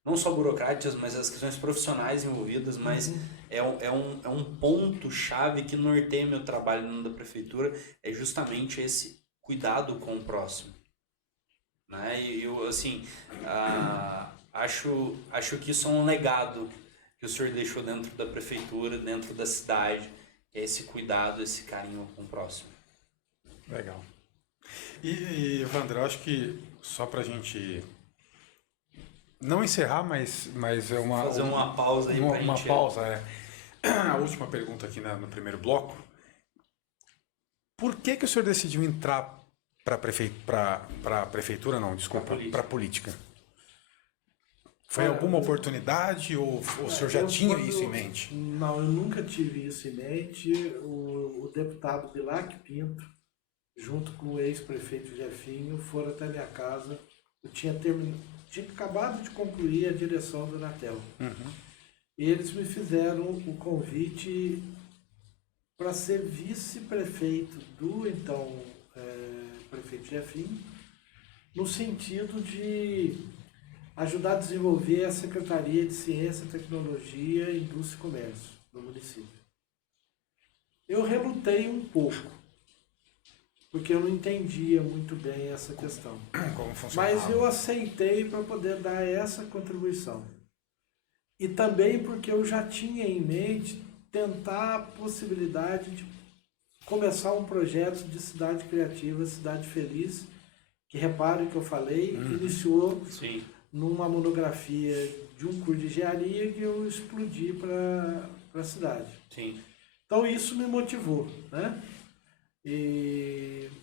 não só burocráticas, mas as questões profissionais envolvidas, mas é um ponto-chave que norteia meu trabalho dentro da prefeitura, é justamente esse cuidado com o próximo. Né? E eu, assim, acho que isso é um legado que o senhor deixou dentro da prefeitura, dentro da cidade, é esse cuidado, esse carinho com o próximo. Legal. E Wander, eu acho que só pra gente não encerrar, mas é uma... Fazer uma pausa aí pra gente... Uma pausa, A última pergunta aqui no primeiro bloco. Por que o senhor decidiu entrar para a prefeitura, não, desculpa, para a política? Foi alguma oportunidade ou o senhor já tinha isso em mente? Não, eu nunca tive isso em mente. O deputado Bilac Pinto, junto com o ex-prefeito Jefinho, foram até minha casa. Eu tinha acabado de concluir a direção do Anatel. E eles me fizeram o convite para ser vice-prefeito do então prefeito Jefinho, no sentido de ajudar a desenvolver a Secretaria de Ciência, Tecnologia, Indústria e Comércio do município. Eu relutei um pouco, porque eu não entendia muito bem essa questão. Como funcionava? Mas eu aceitei para poder dar essa contribuição. E também porque eu já tinha em mente tentar a possibilidade de começar um projeto de cidade criativa, cidade feliz, que repare que eu falei, iniciou Sim. numa monografia de um curso de engenharia que eu explodi para a cidade. Sim. Então isso me motivou, né?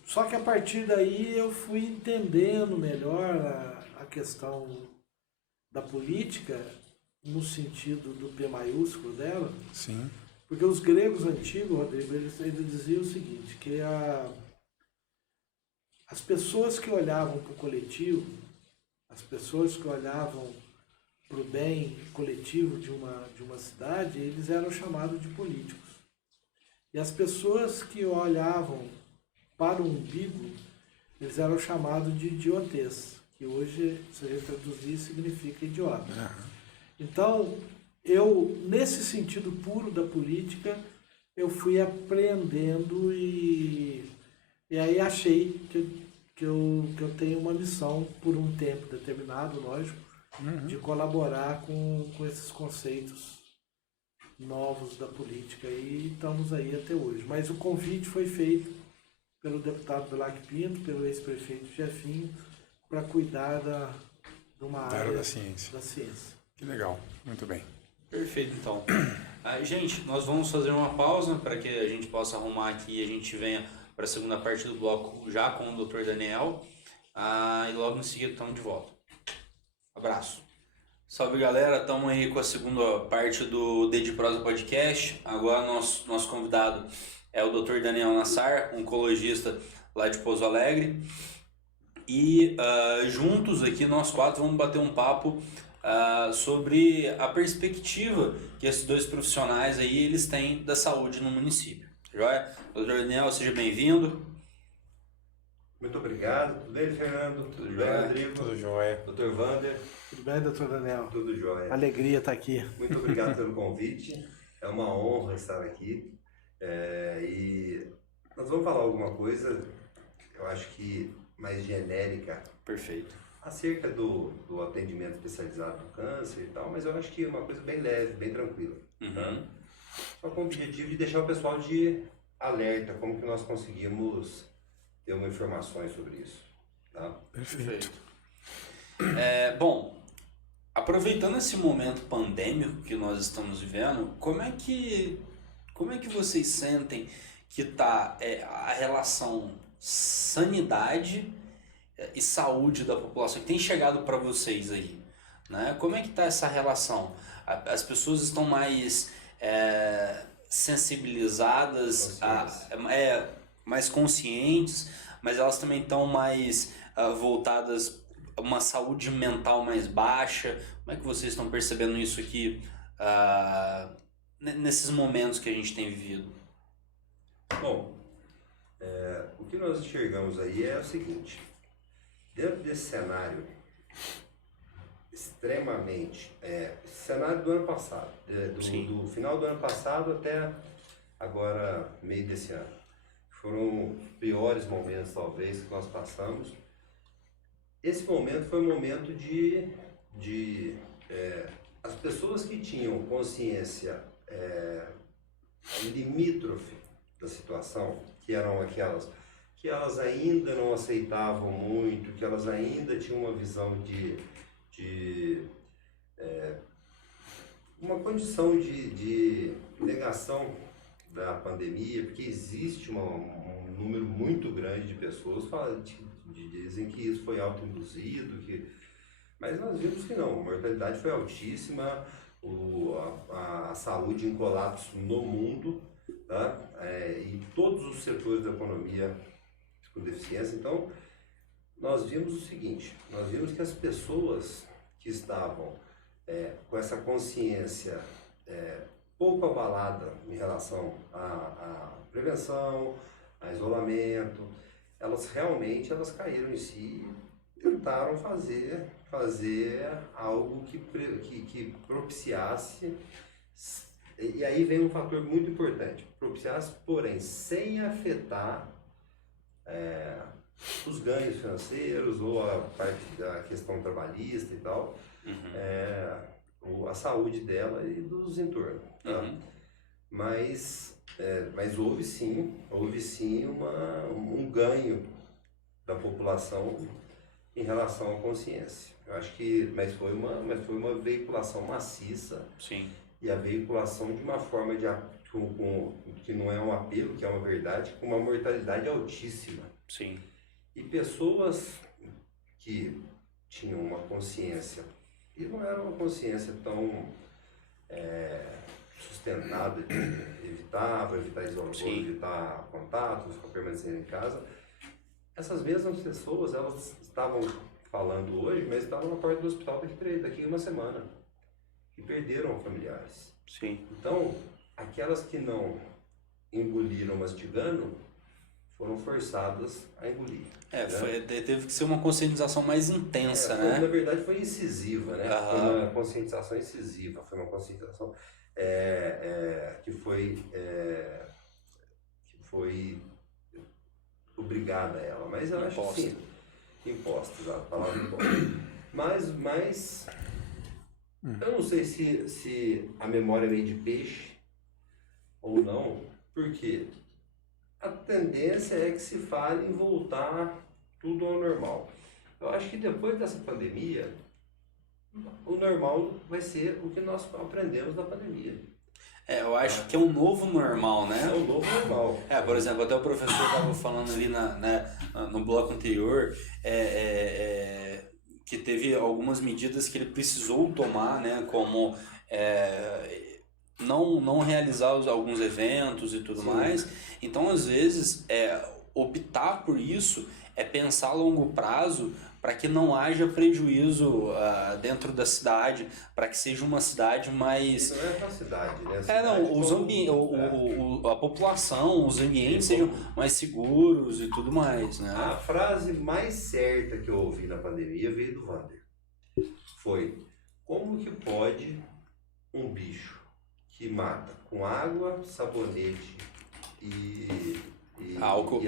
Só que a partir daí eu fui entendendo melhor a questão da política no sentido do P maiúsculo dela, Sim. porque os gregos antigos, Rodrigo, eles diziam o seguinte, que as pessoas que olhavam para o coletivo, as pessoas que olhavam para o bem coletivo de uma cidade, eles eram chamados de políticos. E as pessoas que olhavam para o umbigo, eles eram chamados de idiotes, que hoje, se a gente traduzir, significa idiota. Então, nesse sentido puro da política, eu fui aprendendo e aí achei que eu tenho uma missão, por um tempo determinado, lógico, de colaborar com esses conceitos novos da política, e estamos aí até hoje. Mas o convite foi feito pelo deputado Belac Pinto, pelo ex-prefeito Jefinho, para cuidar de uma área Da ciência. da ciência. Que legal, muito bem. Perfeito, então. Gente, nós vamos fazer uma pausa para que a gente possa arrumar aqui e a gente venha para a segunda parte do bloco já com o Dr. Daniel. E logo em seguida estamos de volta. Abraço. Salve, galera, estamos aí com a segunda parte do D de Prosa Podcast. Agora nosso convidado é o Dr. Daniel Nassar, oncologista lá de Pouso Alegre. E juntos aqui nós quatro vamos bater um papo sobre a perspectiva que esses dois profissionais aí eles têm da saúde no município. Joia? Dr. Daniel, seja bem-vindo. Muito obrigado. Tudo bem, Fernando? Tudo bem, jóia? Rodrigo? Tudo jóia. Dr. Wander? Tudo bem, doutor Daniel? Tudo jóia. Alegria estar aqui. Muito obrigado pelo convite. É uma honra estar aqui. E nós vamos falar alguma coisa, eu acho que mais genérica, Perfeito. acerca do atendimento especializado no câncer e tal, mas eu acho que é uma coisa bem leve, bem tranquila. Tá? Só com o objetivo de deixar o pessoal de alerta, como que nós conseguimos ter uma informações sobre isso. Tá? Perfeito. Bom, aproveitando esse momento pandêmico que nós estamos vivendo, como é que vocês sentem que está a relação sanidade e saúde da população que tem chegado para vocês aí, né? Como é que está essa relação? As pessoas estão mais sensibilizadas, mais conscientes, mas elas também estão mais voltadas a uma saúde mental mais baixa. Como é que vocês estão percebendo isso aqui nesses momentos que a gente tem vivido? Bom, o que nós enxergamos aí é o seguinte: dentro desse cenário extremamente, cenário do ano passado, do final do ano passado até agora meio desse ano, foram os piores momentos talvez que nós passamos. Esse momento foi um momento de as pessoas que tinham consciência limítrofe da situação, que eram aquelas que elas ainda não aceitavam muito, que elas ainda tinham uma visão de uma condição de negação da pandemia, porque existe um número muito grande de pessoas dizem que isso foi autoinduzido, mas nós vimos que não, a mortalidade foi altíssima, a saúde em colapso no mundo, tá? E todos os setores da economia com deficiência. Então, nós vimos o seguinte: nós vimos que as pessoas que estavam com essa consciência pouco abalada em relação à prevenção, a isolamento, elas caíram em si e tentaram fazer algo que propiciasse. E aí vem um fator muito importante: propiciasse, porém, sem afetar os ganhos financeiros ou a parte da questão trabalhista e tal, a saúde dela e dos entornos. Tá? Mas houve sim um ganho da população em relação à consciência. Eu acho que, mas foi uma veiculação maciça. Sim. E a veiculação de uma forma que não é um apelo, que é uma verdade, com uma mortalidade altíssima. Sim. E pessoas que tinham uma consciência, e não era uma consciência tão sustentada, de evitar isolamento, evitar contatos, ficar permanecendo em casa. Essas mesmas pessoas, elas estavam falando hoje, mas estavam na porta do hospital daqui a uma semana, que perderam familiares. Sim. Então, aquelas que não engoliram mastigando, foram forçadas a engolir. Né? Teve que ser uma conscientização mais intensa, né? Na verdade, foi incisiva, né? Foi uma conscientização incisiva, foi uma conscientização que foi obrigada a ela. Mas eu acho que sim, imposta, a palavra imposta. Mas eu não sei se a memória é meio de peixe ou não, porque a tendência é que se fale em voltar tudo ao normal. Eu acho que depois dessa pandemia, o normal vai ser o que nós aprendemos da pandemia. Eu acho que é um novo normal, né? É um novo normal. Por exemplo, até o professor estava falando ali no bloco anterior, que teve algumas medidas que ele precisou tomar, né? Como não realizar alguns eventos e tudo mais. Então, às vezes, optar por isso é pensar a longo prazo para que não haja prejuízo dentro da cidade, para que seja uma cidade mais... Não é só a cidade, né? A população, os ambientes sejam mais seguros e tudo mais, né? A frase mais certa que eu ouvi na pandemia veio do Wander. Foi: como que pode um bicho que mata com água, sabonete e álcool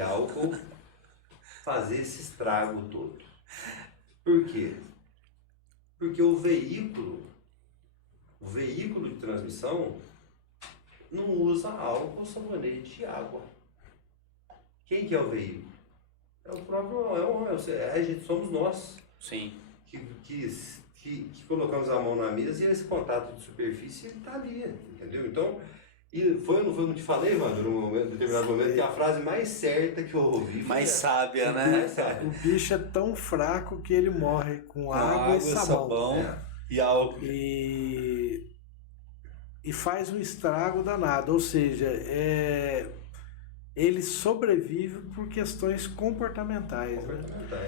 fazer esse estrago todo? Por quê? Porque o veículo de transmissão não usa álcool, sabonete e água. Quem que é o veículo? É o próprio, somos nós. Sim. Que colocamos a mão na mesa e esse contato de superfície está ali, entendeu? Então, não te falei, mano, num determinado momento, que a frase mais certa que eu ouvi. Mais sábia, né? Mais sábia. O bicho é tão fraco que ele morre com água e sabão. E álcool. E faz um estrago danado, ou seja, ele sobrevive por questões comportamentais. Né?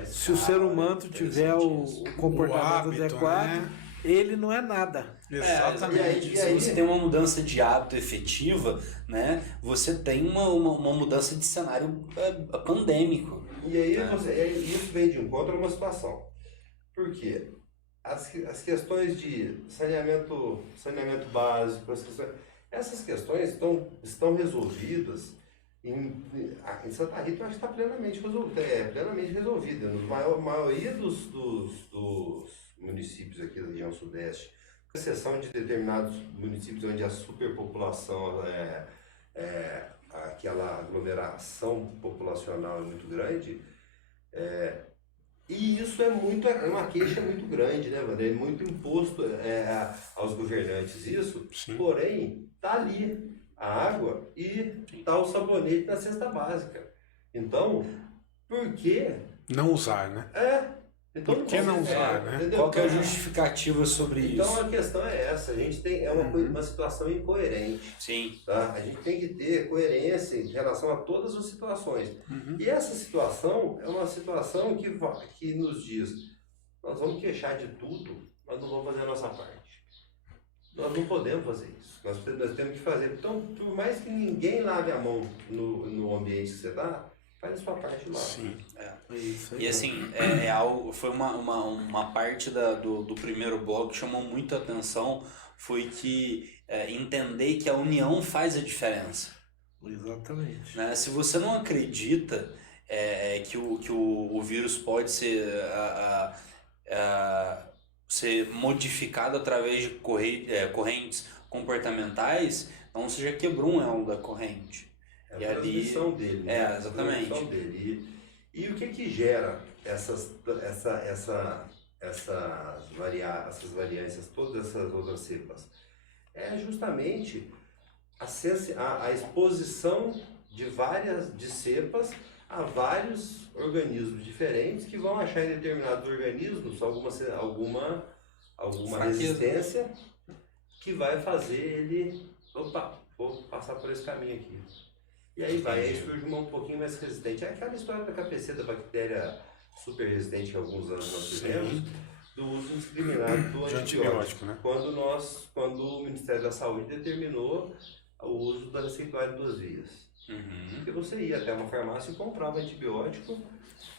Se o ser humano tiver o comportamento adequado, né? Ele não é nada. Exatamente. Se você tem uma mudança de hábito efetiva, né, você tem uma mudança de cenário pandêmico. E aí isso vem de encontro a uma situação. Por quê? As questões de saneamento básico, essas questões estão resolvidas. Em Santa Rita, eu acho que está plenamente resolvida. Na maioria dos municípios aqui da região sudeste, com exceção de determinados municípios onde a superpopulação, aquela aglomeração populacional é muito grande, e isso é uma queixa muito grande, né, Wander? É muito imposto aos governantes isso. Sim. Porém, está ali a água e está o sabonete na cesta básica. Então, por que não usar, né? Então, por que não usar, né? Qual que é a justificativa sobre isso? Então a questão é essa, a gente tem uma situação incoerente. Sim. Tá? A gente tem que ter coerência em relação a todas as situações. E essa situação é uma situação que nos diz: nós vamos queixar de tudo, mas não vamos fazer a nossa parte. Nós não podemos fazer isso. Nós temos que fazer. Então, por mais que ninguém lave a mão no ambiente que você está, faz a sua parte lá. Sim. E assim, foi uma parte do primeiro bloco que chamou muito a atenção, foi que entender que a união faz a diferença. Exatamente. Né? Se você não acredita que o vírus pode ser modificado através de correntes comportamentais, então você já quebrou um elo da corrente. É a transmissão dele. Né? Exatamente. A transmissão dele. E o que gera essas variâncias, todas essas outras cepas? É justamente a exposição de cepas a vários organismos diferentes que vão achar em determinados organismos alguma resistência que vai fazer ele, opa, vou passar por esse caminho aqui. E aí surge um pouquinho mais resistente. É aquela história da KPC, da bactéria super resistente que há alguns anos nós tivemos, do uso indiscriminado do antibiótico, né? Quando o Ministério da Saúde determinou o uso da receituária em 2 vias. Porque você ia até uma farmácia e comprava antibiótico.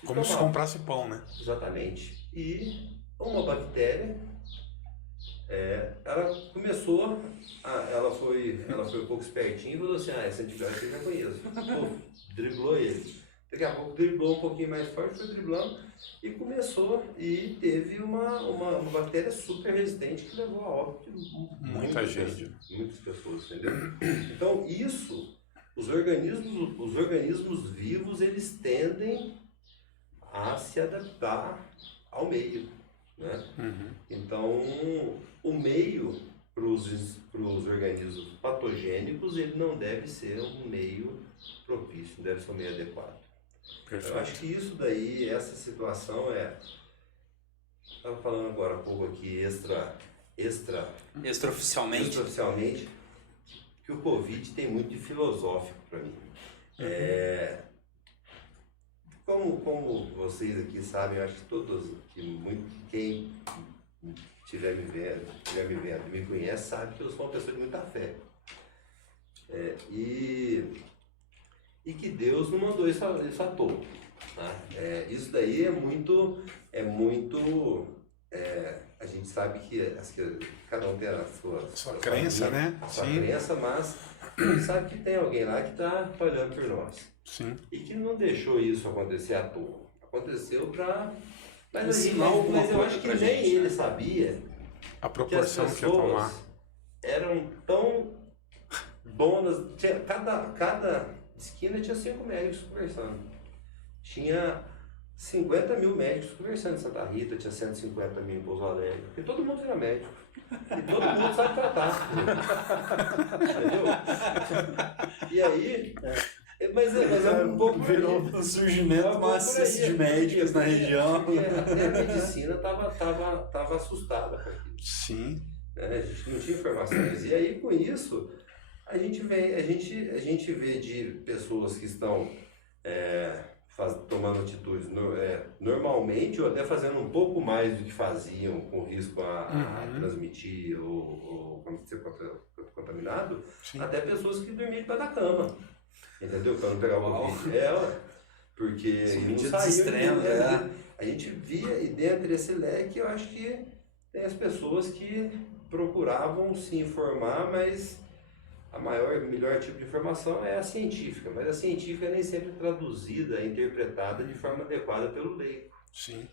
Como se comprasse pão, né? Exatamente. E uma bactéria, ela começou, ela foi um pouco espertinha e falou assim, esse antibiótico eu já conheço. Pô, driblou ele. Daqui a pouco driblou um pouquinho mais forte, foi driblando e começou e teve uma bactéria super resistente que levou a óbito de muita gente. Muitas pessoas, entendeu? Então isso, os organismos vivos, eles tendem a se adaptar ao meio, né? Então o meio para os organismos patogênicos, ele não deve ser um meio propício, não deve ser um meio adequado. Perfeito. Eu acho que isso daí, essa situação estava falando agora há pouco aqui, extraoficialmente, que o Covid tem muito de filosófico para mim. Como vocês aqui sabem, eu acho que quem estiver me vendo e me conhece, sabe que eu sou uma pessoa de muita fé. E que Deus não mandou isso à toa. Tá? Isso daí é muito a gente sabe que cada um tem a sua crença, né? A sua crença, mas a gente sabe que tem alguém lá que está olhando por nós. Sim. E que não deixou isso acontecer à toa. Aconteceu para... Mas eu acho que nem ele sabia a proporção que ia tomar. Eram tão donas... Cada esquina tinha 5 médicos conversando. Tinha 50 mil médicos conversando em Santa Rita, tinha 150 mil em Pouso Alegre. Porque todo mundo vira médico. E todo mundo sabe tratar. Entendeu? E aí... Mas é um pouco... Virou um surgimento maciço de médicos na região. Até a medicina estava assustada com aquilo. Sim. A gente não tinha informações. E aí, com isso, a gente vê de pessoas que estão tomando atitudes normalmente, ou até fazendo um pouco mais do que faziam, com risco a transmitir ou ser contaminado, até pessoas que dormiam debaixo da cama. Entendeu? Para não pegar o Covid. Porque não saiu. A gente via, e dentro desse leque, eu acho que tem as pessoas que procuravam se informar, mas o melhor tipo de informação é a científica, mas a científica nem sempre é traduzida, interpretada de forma adequada pelo leigo. Sim.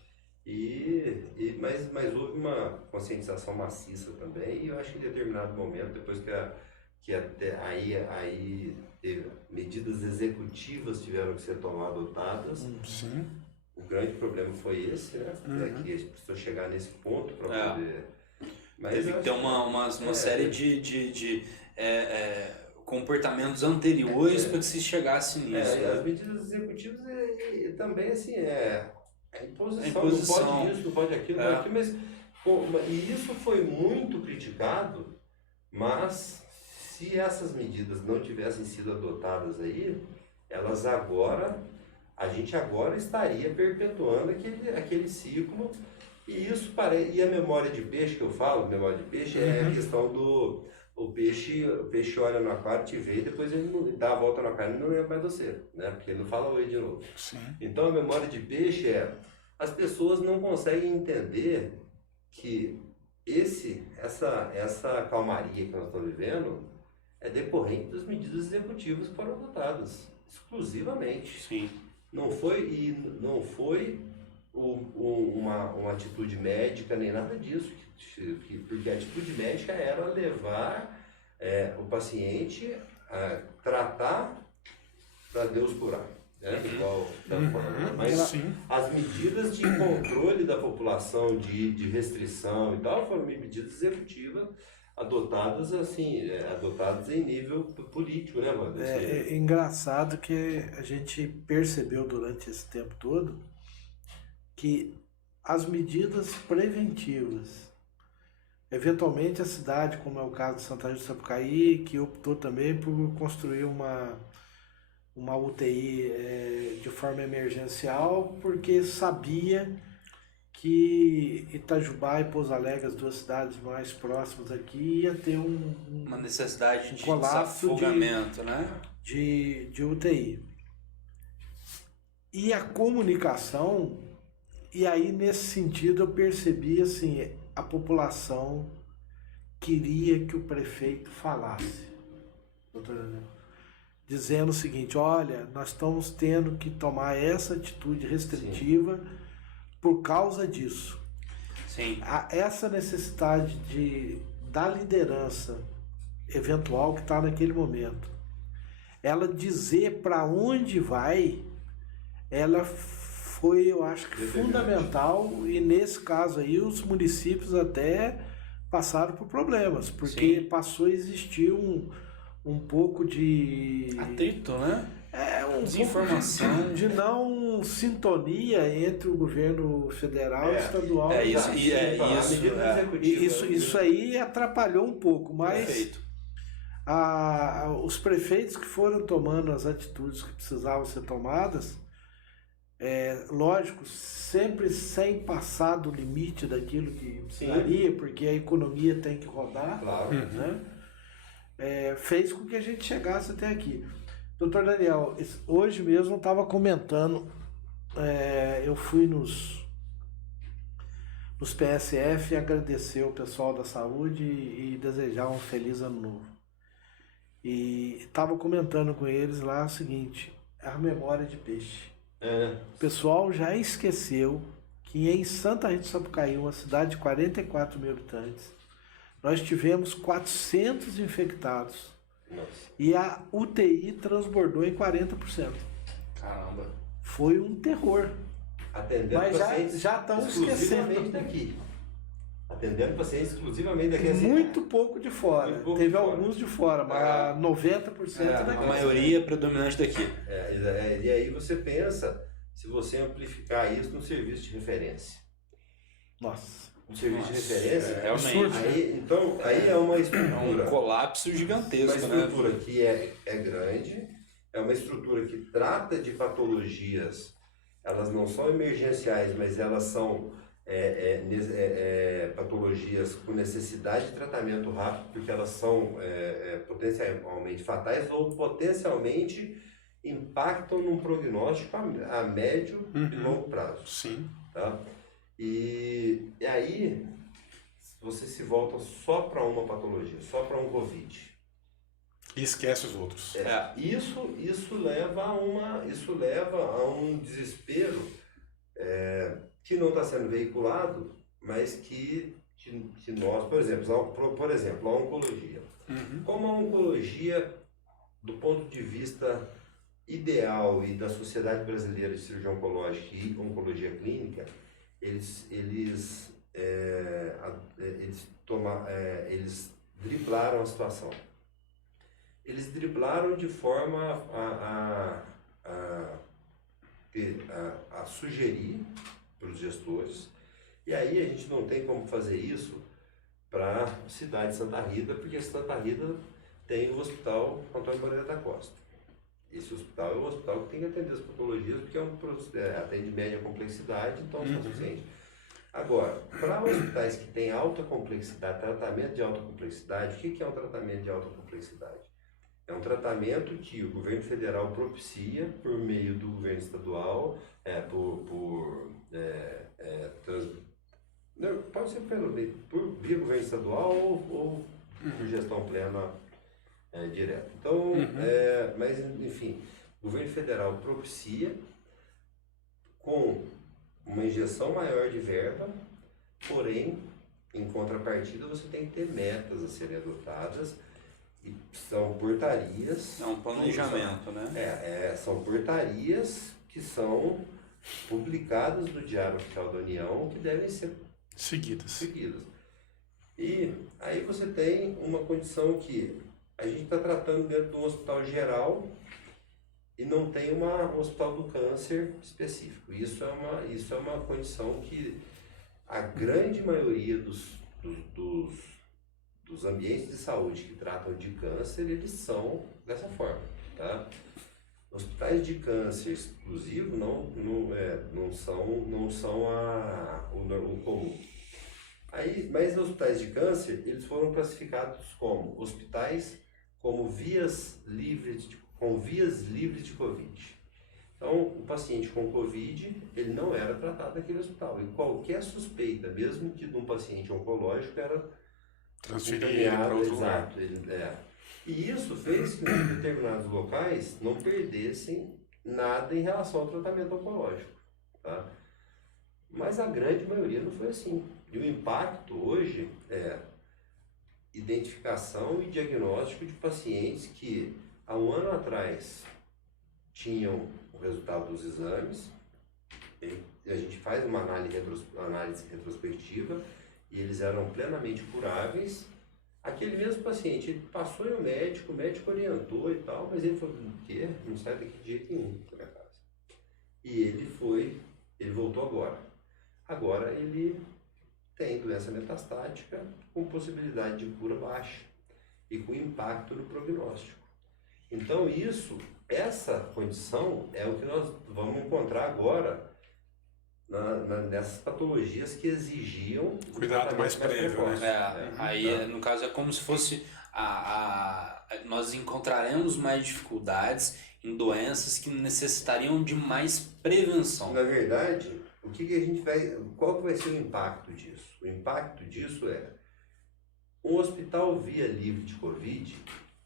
Mas houve uma conscientização maciça também, e eu acho que em determinado momento, depois que aí medidas executivas tiveram que ser adotadas. Sim. O grande problema foi esse, né? Que a gente precisou chegar nesse ponto para poder... Mas teve que ter uma série de comportamentos anteriores para que se chegasse nisso. As medidas executivas também, assim, imposição. Imposição. Não pode isso, não pode aquilo, não pode aquilo, mas... E isso foi muito criticado, mas... Se essas medidas não tivessem sido adotadas aí, a gente agora estaria perpetuando aquele ciclo, e isso e a memória de peixe que eu falo, memória de peixe, é a questão do o peixe olha no aquário, te vê, e depois ele não dá a volta no aquário e não lembra mais você, né? Porque ele não fala oi de novo. Sim. Então a memória de peixe as pessoas não conseguem entender que essa calmaria que nós estamos vivendo é decorrente das medidas executivas que foram adotadas, exclusivamente. Sim. Não foi uma atitude médica nem nada disso, porque a atitude médica era levar o paciente a tratar para Deus curar. né? Igual da forma, mas Sim. as medidas de controle da população, de restrição e tal, foram medidas executivas adotadas assim, adotadas em nível político, né, mano? É engraçado que a gente percebeu durante esse tempo todo que as medidas preventivas, eventualmente a cidade, como é o caso de Santa Rita do Sapucaí, que optou também por construir uma UTI de forma emergencial, porque sabia que Itajubá e Pouso Alegre, as duas cidades mais próximas aqui, ia ter Uma necessidade de colapso desafogamento, né? de UTI. E a comunicação, e aí nesse sentido eu percebi assim, a população queria que o prefeito falasse, doutor Daniel, dizendo o seguinte: olha, nós estamos tendo que tomar essa atitude restritiva por causa disso. Sim. Essa necessidade da liderança eventual que está naquele momento, ela dizer para onde vai, ela foi, eu acho que fundamental, e nesse caso aí os municípios até passaram por problemas, porque Sim. passou a existir um pouco de Atrito, né? desinformação, Pouco de não sintonia entre o governo federal e estadual. Isso aí atrapalhou um pouco, mas Perfeito. os prefeitos que foram tomando as atitudes que precisavam ser tomadas, lógico, sempre sem passar do limite daquilo que precisaria, porque a economia tem que rodar, Claro. né? Fez com que a gente chegasse até aqui. Doutor Daniel, hoje mesmo eu estava comentando, eu fui nos PSF agradecer o pessoal da saúde e desejar um feliz ano novo. E estava comentando com eles lá o seguinte: a memória de peixe. O pessoal já esqueceu que em Santa Rita do Sapucaí, uma cidade de 44 mil habitantes, nós tivemos 400 infectados. Nossa. E a UTI transbordou em 40%. Caramba. Foi um terror. Atendendo Mas pacientes já estão exclusivamente esquecendo. daqui. Atendendo pacientes exclusivamente daqui. Assim, Muito pouco de fora. Muito pouco Teve de fora. alguns de fora, mas 90% A daqui. maioria predominante daqui. e aí você pensa, se você amplificar isso num serviço de referência. Nossa. Um serviço de referência, realmente. aí é uma É um estrutura. colapso Uma gigantesco, estrutura né? que é grande, é uma estrutura que trata de patologias, elas não são emergenciais, mas elas são patologias com necessidade de tratamento rápido, porque elas são potencialmente fatais ou potencialmente impactam num prognóstico a médio e longo prazo. Sim. Tá? E aí você se volta só para uma patologia, só para um Covid. E esquece os outros. Isso leva a um desespero que não está sendo veiculado, mas que nós, por exemplo, a oncologia. Como a oncologia, do ponto de vista ideal e da Sociedade Brasileira de Cirurgia Oncológica e Oncologia Clínica, eles driplaram a situação. Eles driblaram de forma a sugerir para os gestores, e aí a gente não tem como fazer isso para a cidade de Santa Rita, porque Santa Rita tem o Hospital Antônio Moreira da Costa. Esse hospital é o hospital que tem que atender as patologias, porque atende média complexidade, então é suficiente. Agora, para hospitais que têm alta complexidade, tratamento de alta complexidade, o que é um tratamento de alta complexidade? É um tratamento que o governo federal propicia por meio do governo estadual, pode ser por via governo estadual ou por gestão plena direta. Então, mas enfim, o governo federal propicia com uma injeção maior de verba, porém, em contrapartida, você tem que ter metas a serem adotadas E são portarias. É um planejamento, né? São portarias que são publicadas no Diário Oficial da União que devem ser Seguidas. E aí você tem uma condição que a gente está tratando dentro de um hospital geral e não tem um hospital do câncer específico. Isso é uma condição que a grande maioria dos ambientes de saúde que tratam de câncer, eles são dessa forma, tá? Hospitais de câncer exclusivo não são o comum. Aí, mas os hospitais de câncer, eles foram classificados como hospitais com vias livres de Covid. Então, o paciente com Covid, ele não era tratado naquele hospital. E qualquer suspeita, mesmo que de um paciente oncológico, era Transferir ele para outro lugar. E isso fez com que determinados locais não perdessem nada em relação ao tratamento oncológico, tá? Mas a grande maioria não foi assim. E o impacto hoje é identificação e diagnóstico de pacientes que há um ano atrás tinham o resultado dos exames, e a gente faz uma análise retrospectiva e eles eram plenamente curáveis. Aquele mesmo paciente, ele passou em um médico, o médico orientou e tal, mas ele falou, o quê? Não sai daqui de jeito nenhum da minha casa. E ele voltou agora. Agora ele tem doença metastática com possibilidade de cura baixa e com impacto no prognóstico. Então essa condição é o que nós vamos encontrar agora nessas patologias que exigiam Cuidado mais prévio, precoce. né? Aí, no caso, é como se fosse nós encontraremos mais dificuldades em doenças que necessitariam de mais prevenção. Na verdade, qual que vai ser o impacto disso? O impacto disso é um hospital via livre de Covid,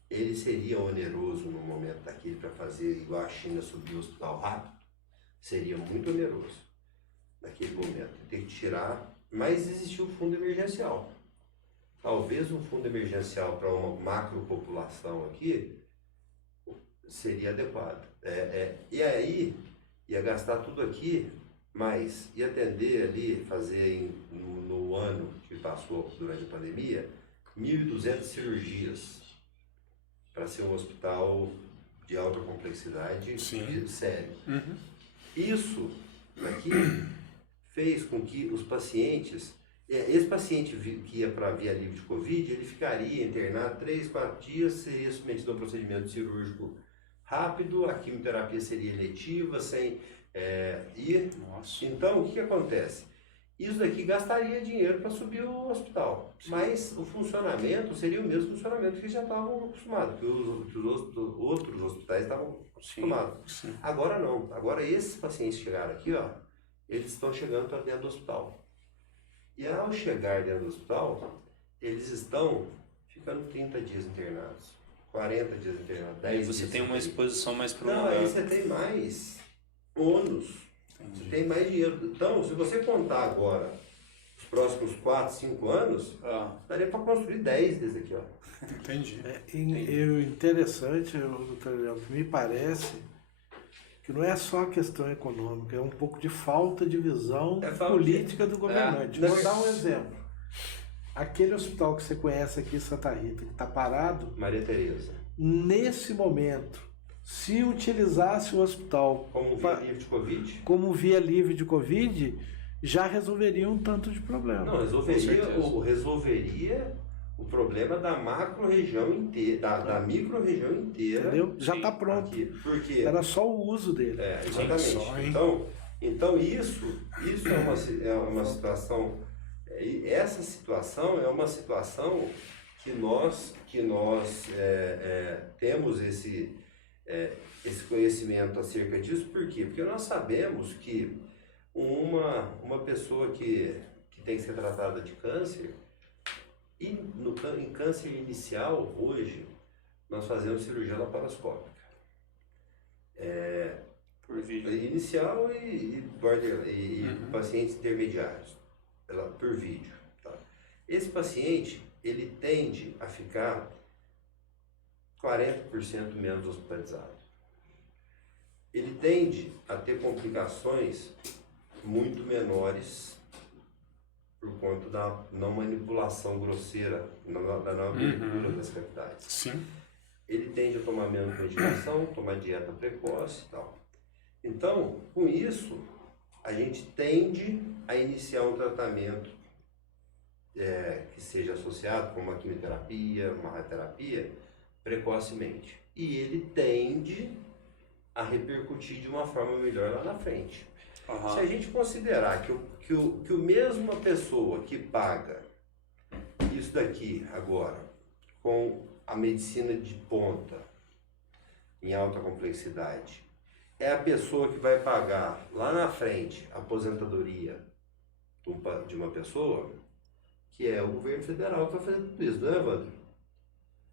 ele seria oneroso no momento daquele para fazer igual a China subir o hospital rápido, seria muito oneroso naquele momento, ter que tirar, mas existiu o fundo emergencial. Talvez um fundo emergencial para uma macropopulação aqui seria adequado. E aí ia gastar tudo aqui, mas ia atender ali, fazer no ano que passou durante a pandemia, 1.200 cirurgias para ser um hospital de alta complexidade sério. Uhum. Isso aqui fez com que os pacientes, esse paciente que ia para a via livre de Covid, ele ficaria internado 3, 4 dias, seria submetido a um procedimento cirúrgico rápido, a quimioterapia seria eletiva, Então, o que acontece? Isso daqui gastaria dinheiro para subir o hospital, mas o funcionamento seria o mesmo funcionamento que já estavam acostumados, que os outros hospitais estavam acostumados. Sim. Agora não, agora esses pacientes chegaram aqui, eles estão chegando para dentro do hospital. E ao chegar dentro do hospital, eles estão ficando 30 dias internados, 40 dias internados, 10 dias. E você tem uma exposição mais Não, prolongada. aí você tem mais ônus. Você tem mais dinheiro. Então, se você contar agora os próximos 4, 5 anos, daria para construir 10 desses aqui, Entendi. O interessante, doutor Leandro, me parece que não é só a questão econômica, é um pouco de falta de visão política do governante. Vou dar um exemplo. Aquele hospital que você conhece aqui em Santa Rita, que está parado, Maria Tereza, nesse momento, se utilizasse o hospital como via livre de Covid, como via livre de Covid, já resolveria um tanto de problema. não, resolveria o problema da macro-região inteira, da micro-região inteira. Entendeu? Já está pronto. Aqui, porque Era só o uso dele. exatamente. Então isso é uma situação. Essa situação é uma situação que nós temos esse conhecimento acerca disso. Por quê? Porque nós sabemos que uma pessoa que tem que ser tratada de câncer, em câncer inicial, hoje, nós fazemos cirurgia laparoscópica. Por vídeo. Inicial e pacientes intermediários, por vídeo. Tá? Esse paciente, ele tende a ficar 40% menos hospitalizado. Ele tende a ter complicações muito menores por conta da não manipulação grosseira, da não abertura das cavidades. Sim. Ele tende a tomar menos medicação, tomar dieta precoce e tal. Então, com isso, a gente tende a iniciar um tratamento que seja associado com uma quimioterapia, uma radioterapia, precocemente. E ele tende a repercutir de uma forma melhor lá na frente. Uhum. Se a gente considerar que o mesma pessoa que paga isso daqui agora, com a medicina de ponta, em alta complexidade, é a pessoa que vai pagar lá na frente a aposentadoria de uma pessoa, que é o governo federal que vai fazer tudo isso, não é, Wander?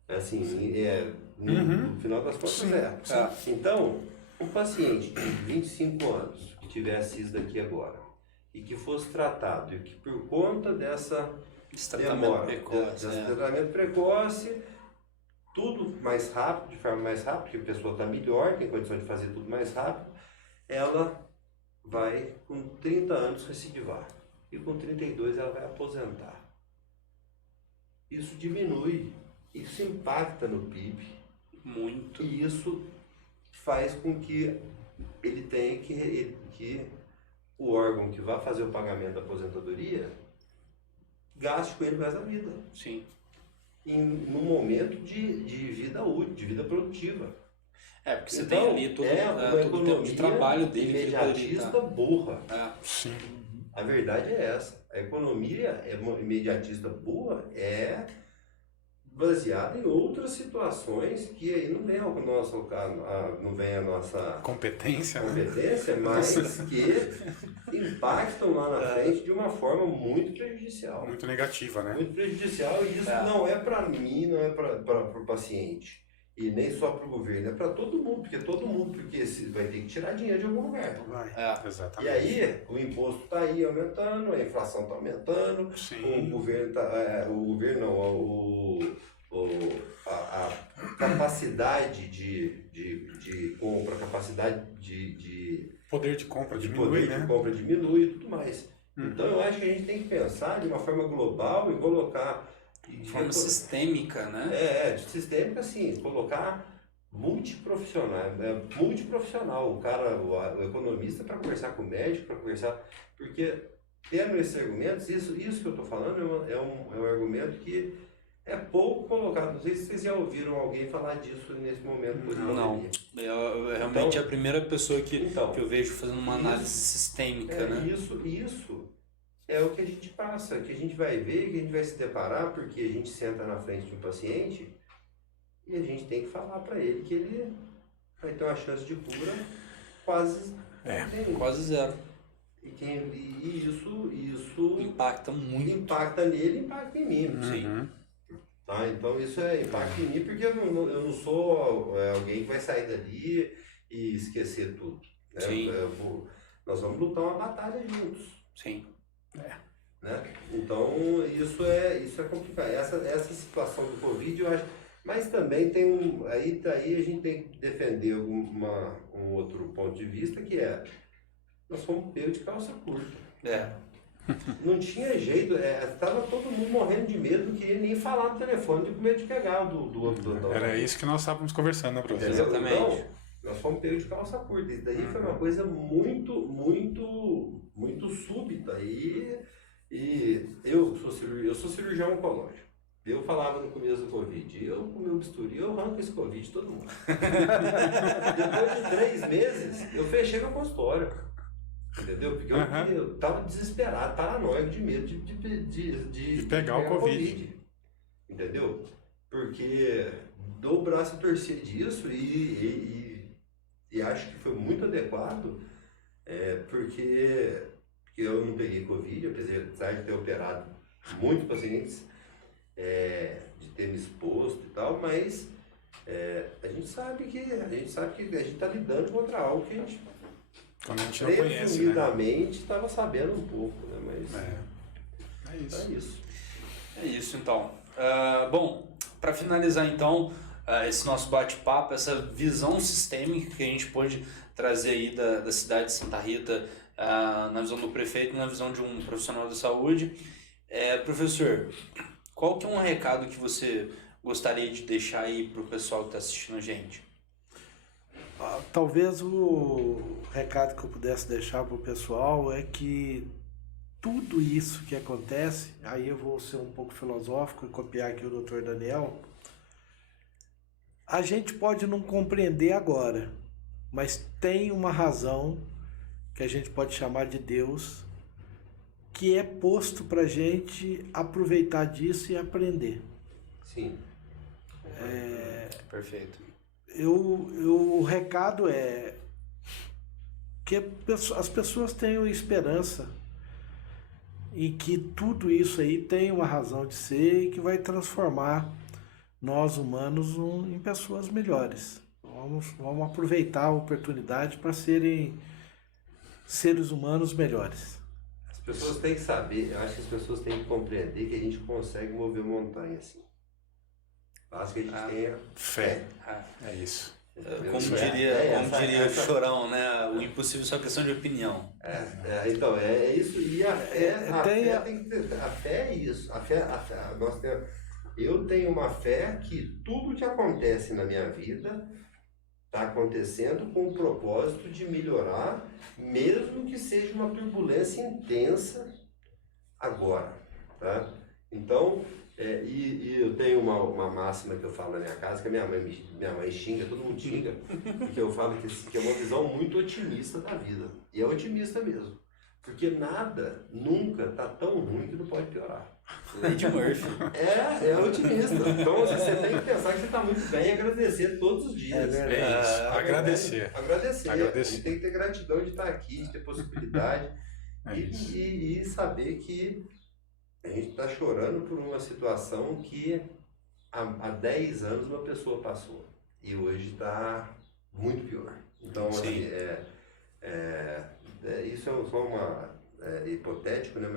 Assim, no final das contas Então, um paciente de 25 anos que tivesse isso daqui agora e que fosse tratado e que por conta dessa demora, desse tratamento precoce, tudo mais rápido, de forma mais rápida, porque a pessoa está melhor, tem condição de fazer tudo mais rápido, ela vai com 30 anos recidivar e com 32 ela vai aposentar. Isso diminui, isso impacta no PIB. Muito. E isso faz com que ele tenha que o órgão que vai fazer o pagamento da aposentadoria gaste com ele o resto da vida. Sim. No momento de vida útil, de vida produtiva. Porque você Então, tem ali todo o tempo de trabalho dele. Imediatista burra. Sim. A verdade é essa. A economia imediatista burra é baseada em outras situações que aí não vem a nossa Competência, mas que impactam lá na frente de uma forma muito prejudicial. Muito negativa, né? Muito prejudicial, e isso não é para mim, não é para o paciente. E nem só para o governo, é para todo mundo, porque vai ter que tirar dinheiro de algum lugar. Exatamente. E aí, o imposto está aí aumentando, a inflação está aumentando, Sim. o governo a capacidade de compra, a capacidade de Poder de compra diminui, poder né? de compra diminui e tudo mais. Então eu acho que a gente tem que pensar de uma forma global e colocar De forma sistêmica, né? Sistêmica, assim, colocar multiprofissional, o cara, o economista para conversar com o médico, para conversar, porque tendo esses argumentos, isso que eu estou falando é um argumento que é pouco colocado. Não sei se vocês já ouviram alguém falar disso nesse momento. Não. Eu realmente é a primeira pessoa que eu vejo fazendo uma análise sistêmica, né? Isso é o que a gente passa, que a gente vai ver, que a gente vai se deparar, porque a gente senta na frente de um paciente e a gente tem que falar para ele que ele vai ter uma chance de cura quase zero. E isso impacta muito. Impacta nele, impacta em mim. Sim. Tá? Então isso impacta em mim, porque eu não sou alguém que vai sair dali e esquecer tudo. Né? Sim. Nós vamos lutar uma batalha juntos. Sim. Né? Então isso é complicado. Essa situação do Covid, eu acho. Mas também tem aí a gente tem que defender um outro ponto de vista, que nós fomos pegos de calça curta. Não tinha jeito, estava todo mundo morrendo de medo, não queria nem falar no telefone, com medo de pegar do outro plantão. Era isso que nós estávamos conversando, né, professor? Exatamente. Então, nós fomos pegos de calça curta. Isso daí foi uma coisa muito, muito, muito súbita. E eu sou cirurgião oncológico. Eu falava no começo do Covid, eu com meu bisturi, eu arranco esse Covid de todo mundo. Depois de 3 meses, eu fechei meu consultório. Entendeu? Porque eu tava desesperado, paranoico, de medo de pegar o Covid. Entendeu? Porque dou o braço a torcer disso e acho que foi muito adequado, porque eu não peguei Covid, apesar de ter operado muitos pacientes, de ter me exposto e tal, mas a gente sabe que a gente está lidando contra algo que a gente quando a gente não conhece, né? estava sabendo um pouco, né? Mas é isso. É isso, então. Bom, para finalizar, então, esse nosso bate-papo, essa visão sistêmica que a gente pôde trazer aí da cidade de Santa Rita, na visão do prefeito e na visão de um profissional da saúde. Professor, qual que é um recado que você gostaria de deixar aí para o pessoal que está assistindo a gente? Talvez o recado que eu pudesse deixar para o pessoal é que tudo isso que acontece, aí eu vou ser um pouco filosófico e copiar aqui o Dr. Daniel, a gente pode não compreender agora, mas tem uma razão que a gente pode chamar de Deus, que é posto para a gente aproveitar disso e aprender. Sim. Perfeito. O recado é que as pessoas tenham esperança em que tudo isso aí tem uma razão de ser e que vai transformar nós humanos em pessoas melhores. Vamos aproveitar a oportunidade para serem seres humanos melhores. As pessoas têm que saber, eu acho que as pessoas têm que compreender que a gente consegue mover montanha assim. Basta que a gente tenha Fé. É isso. Como diria o Chorão, né? O impossível é só questão de opinião. Então, é isso. E a fé tem que ter. A fé é isso. Eu tenho uma fé que tudo que acontece na minha vida está acontecendo com o propósito de melhorar, mesmo que seja uma turbulência intensa agora. Tá? Então, e eu tenho uma máxima que eu falo na minha casa, que a minha mãe xinga, todo mundo xinga, porque eu falo que é uma visão muito otimista da vida. E é otimista mesmo. Porque nada nunca está tão ruim que não pode piorar. Lady Murphy. É otimista. Então você tem que pensar que você está muito bem e agradecer todos os dias. É isso. Agradecer. Agradecer. A gente tem que ter gratidão de estar aqui, de ter possibilidade e saber que a gente está chorando por uma situação que há 10 anos uma pessoa passou e hoje está muito pior. Então, assim, isso é só uma hipotético, né?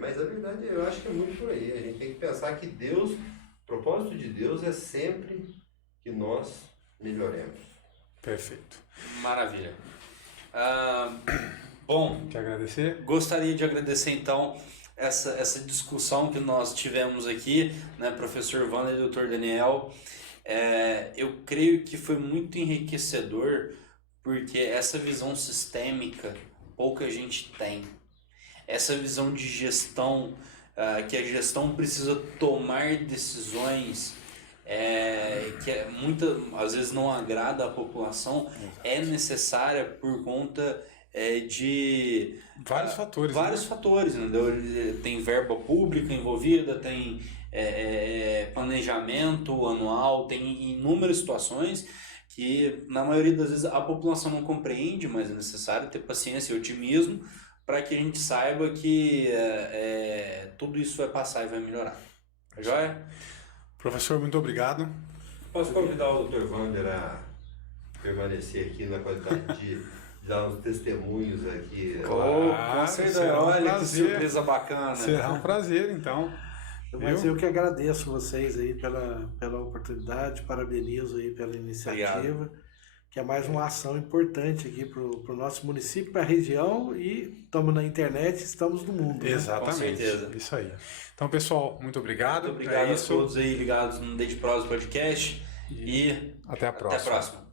Mas a verdade eu acho que é muito por aí. A gente tem que pensar que Deus, o propósito de Deus é sempre que nós melhoremos. Perfeito. Maravilha. Bom, quer agradecer? Gostaria de agradecer então essa discussão que nós tivemos aqui, né, professor Wander e Dr. Daniel. Eu creio que foi muito enriquecedor, porque essa visão sistêmica pouca gente tem. Essa visão de gestão, que a gestão precisa tomar decisões que às vezes não agrada a população, é necessária por conta de vários fatores. Vários fatores, entendeu? Tem verba pública envolvida, tem planejamento anual, tem inúmeras situações que na maioria das vezes a população não compreende, mas é necessário ter paciência e otimismo para que a gente saiba que tudo isso vai passar e vai melhorar. Tá joia? Professor, muito obrigado. Posso convidar o Dr. Wander a permanecer aqui na qualidade de dar uns testemunhos aqui? Com certeza. Olha que surpresa bacana. Será um prazer, então. Mas eu que agradeço vocês aí pela oportunidade, parabenizo aí pela iniciativa. Obrigado. Que é mais uma ação importante aqui para o nosso município, para a região, e estamos na internet, estamos no mundo. Exatamente, né? Com certeza. Isso aí. Então, pessoal, muito obrigado. Muito obrigado a todos aí ligados no Desde Prosa Podcast e até a próxima.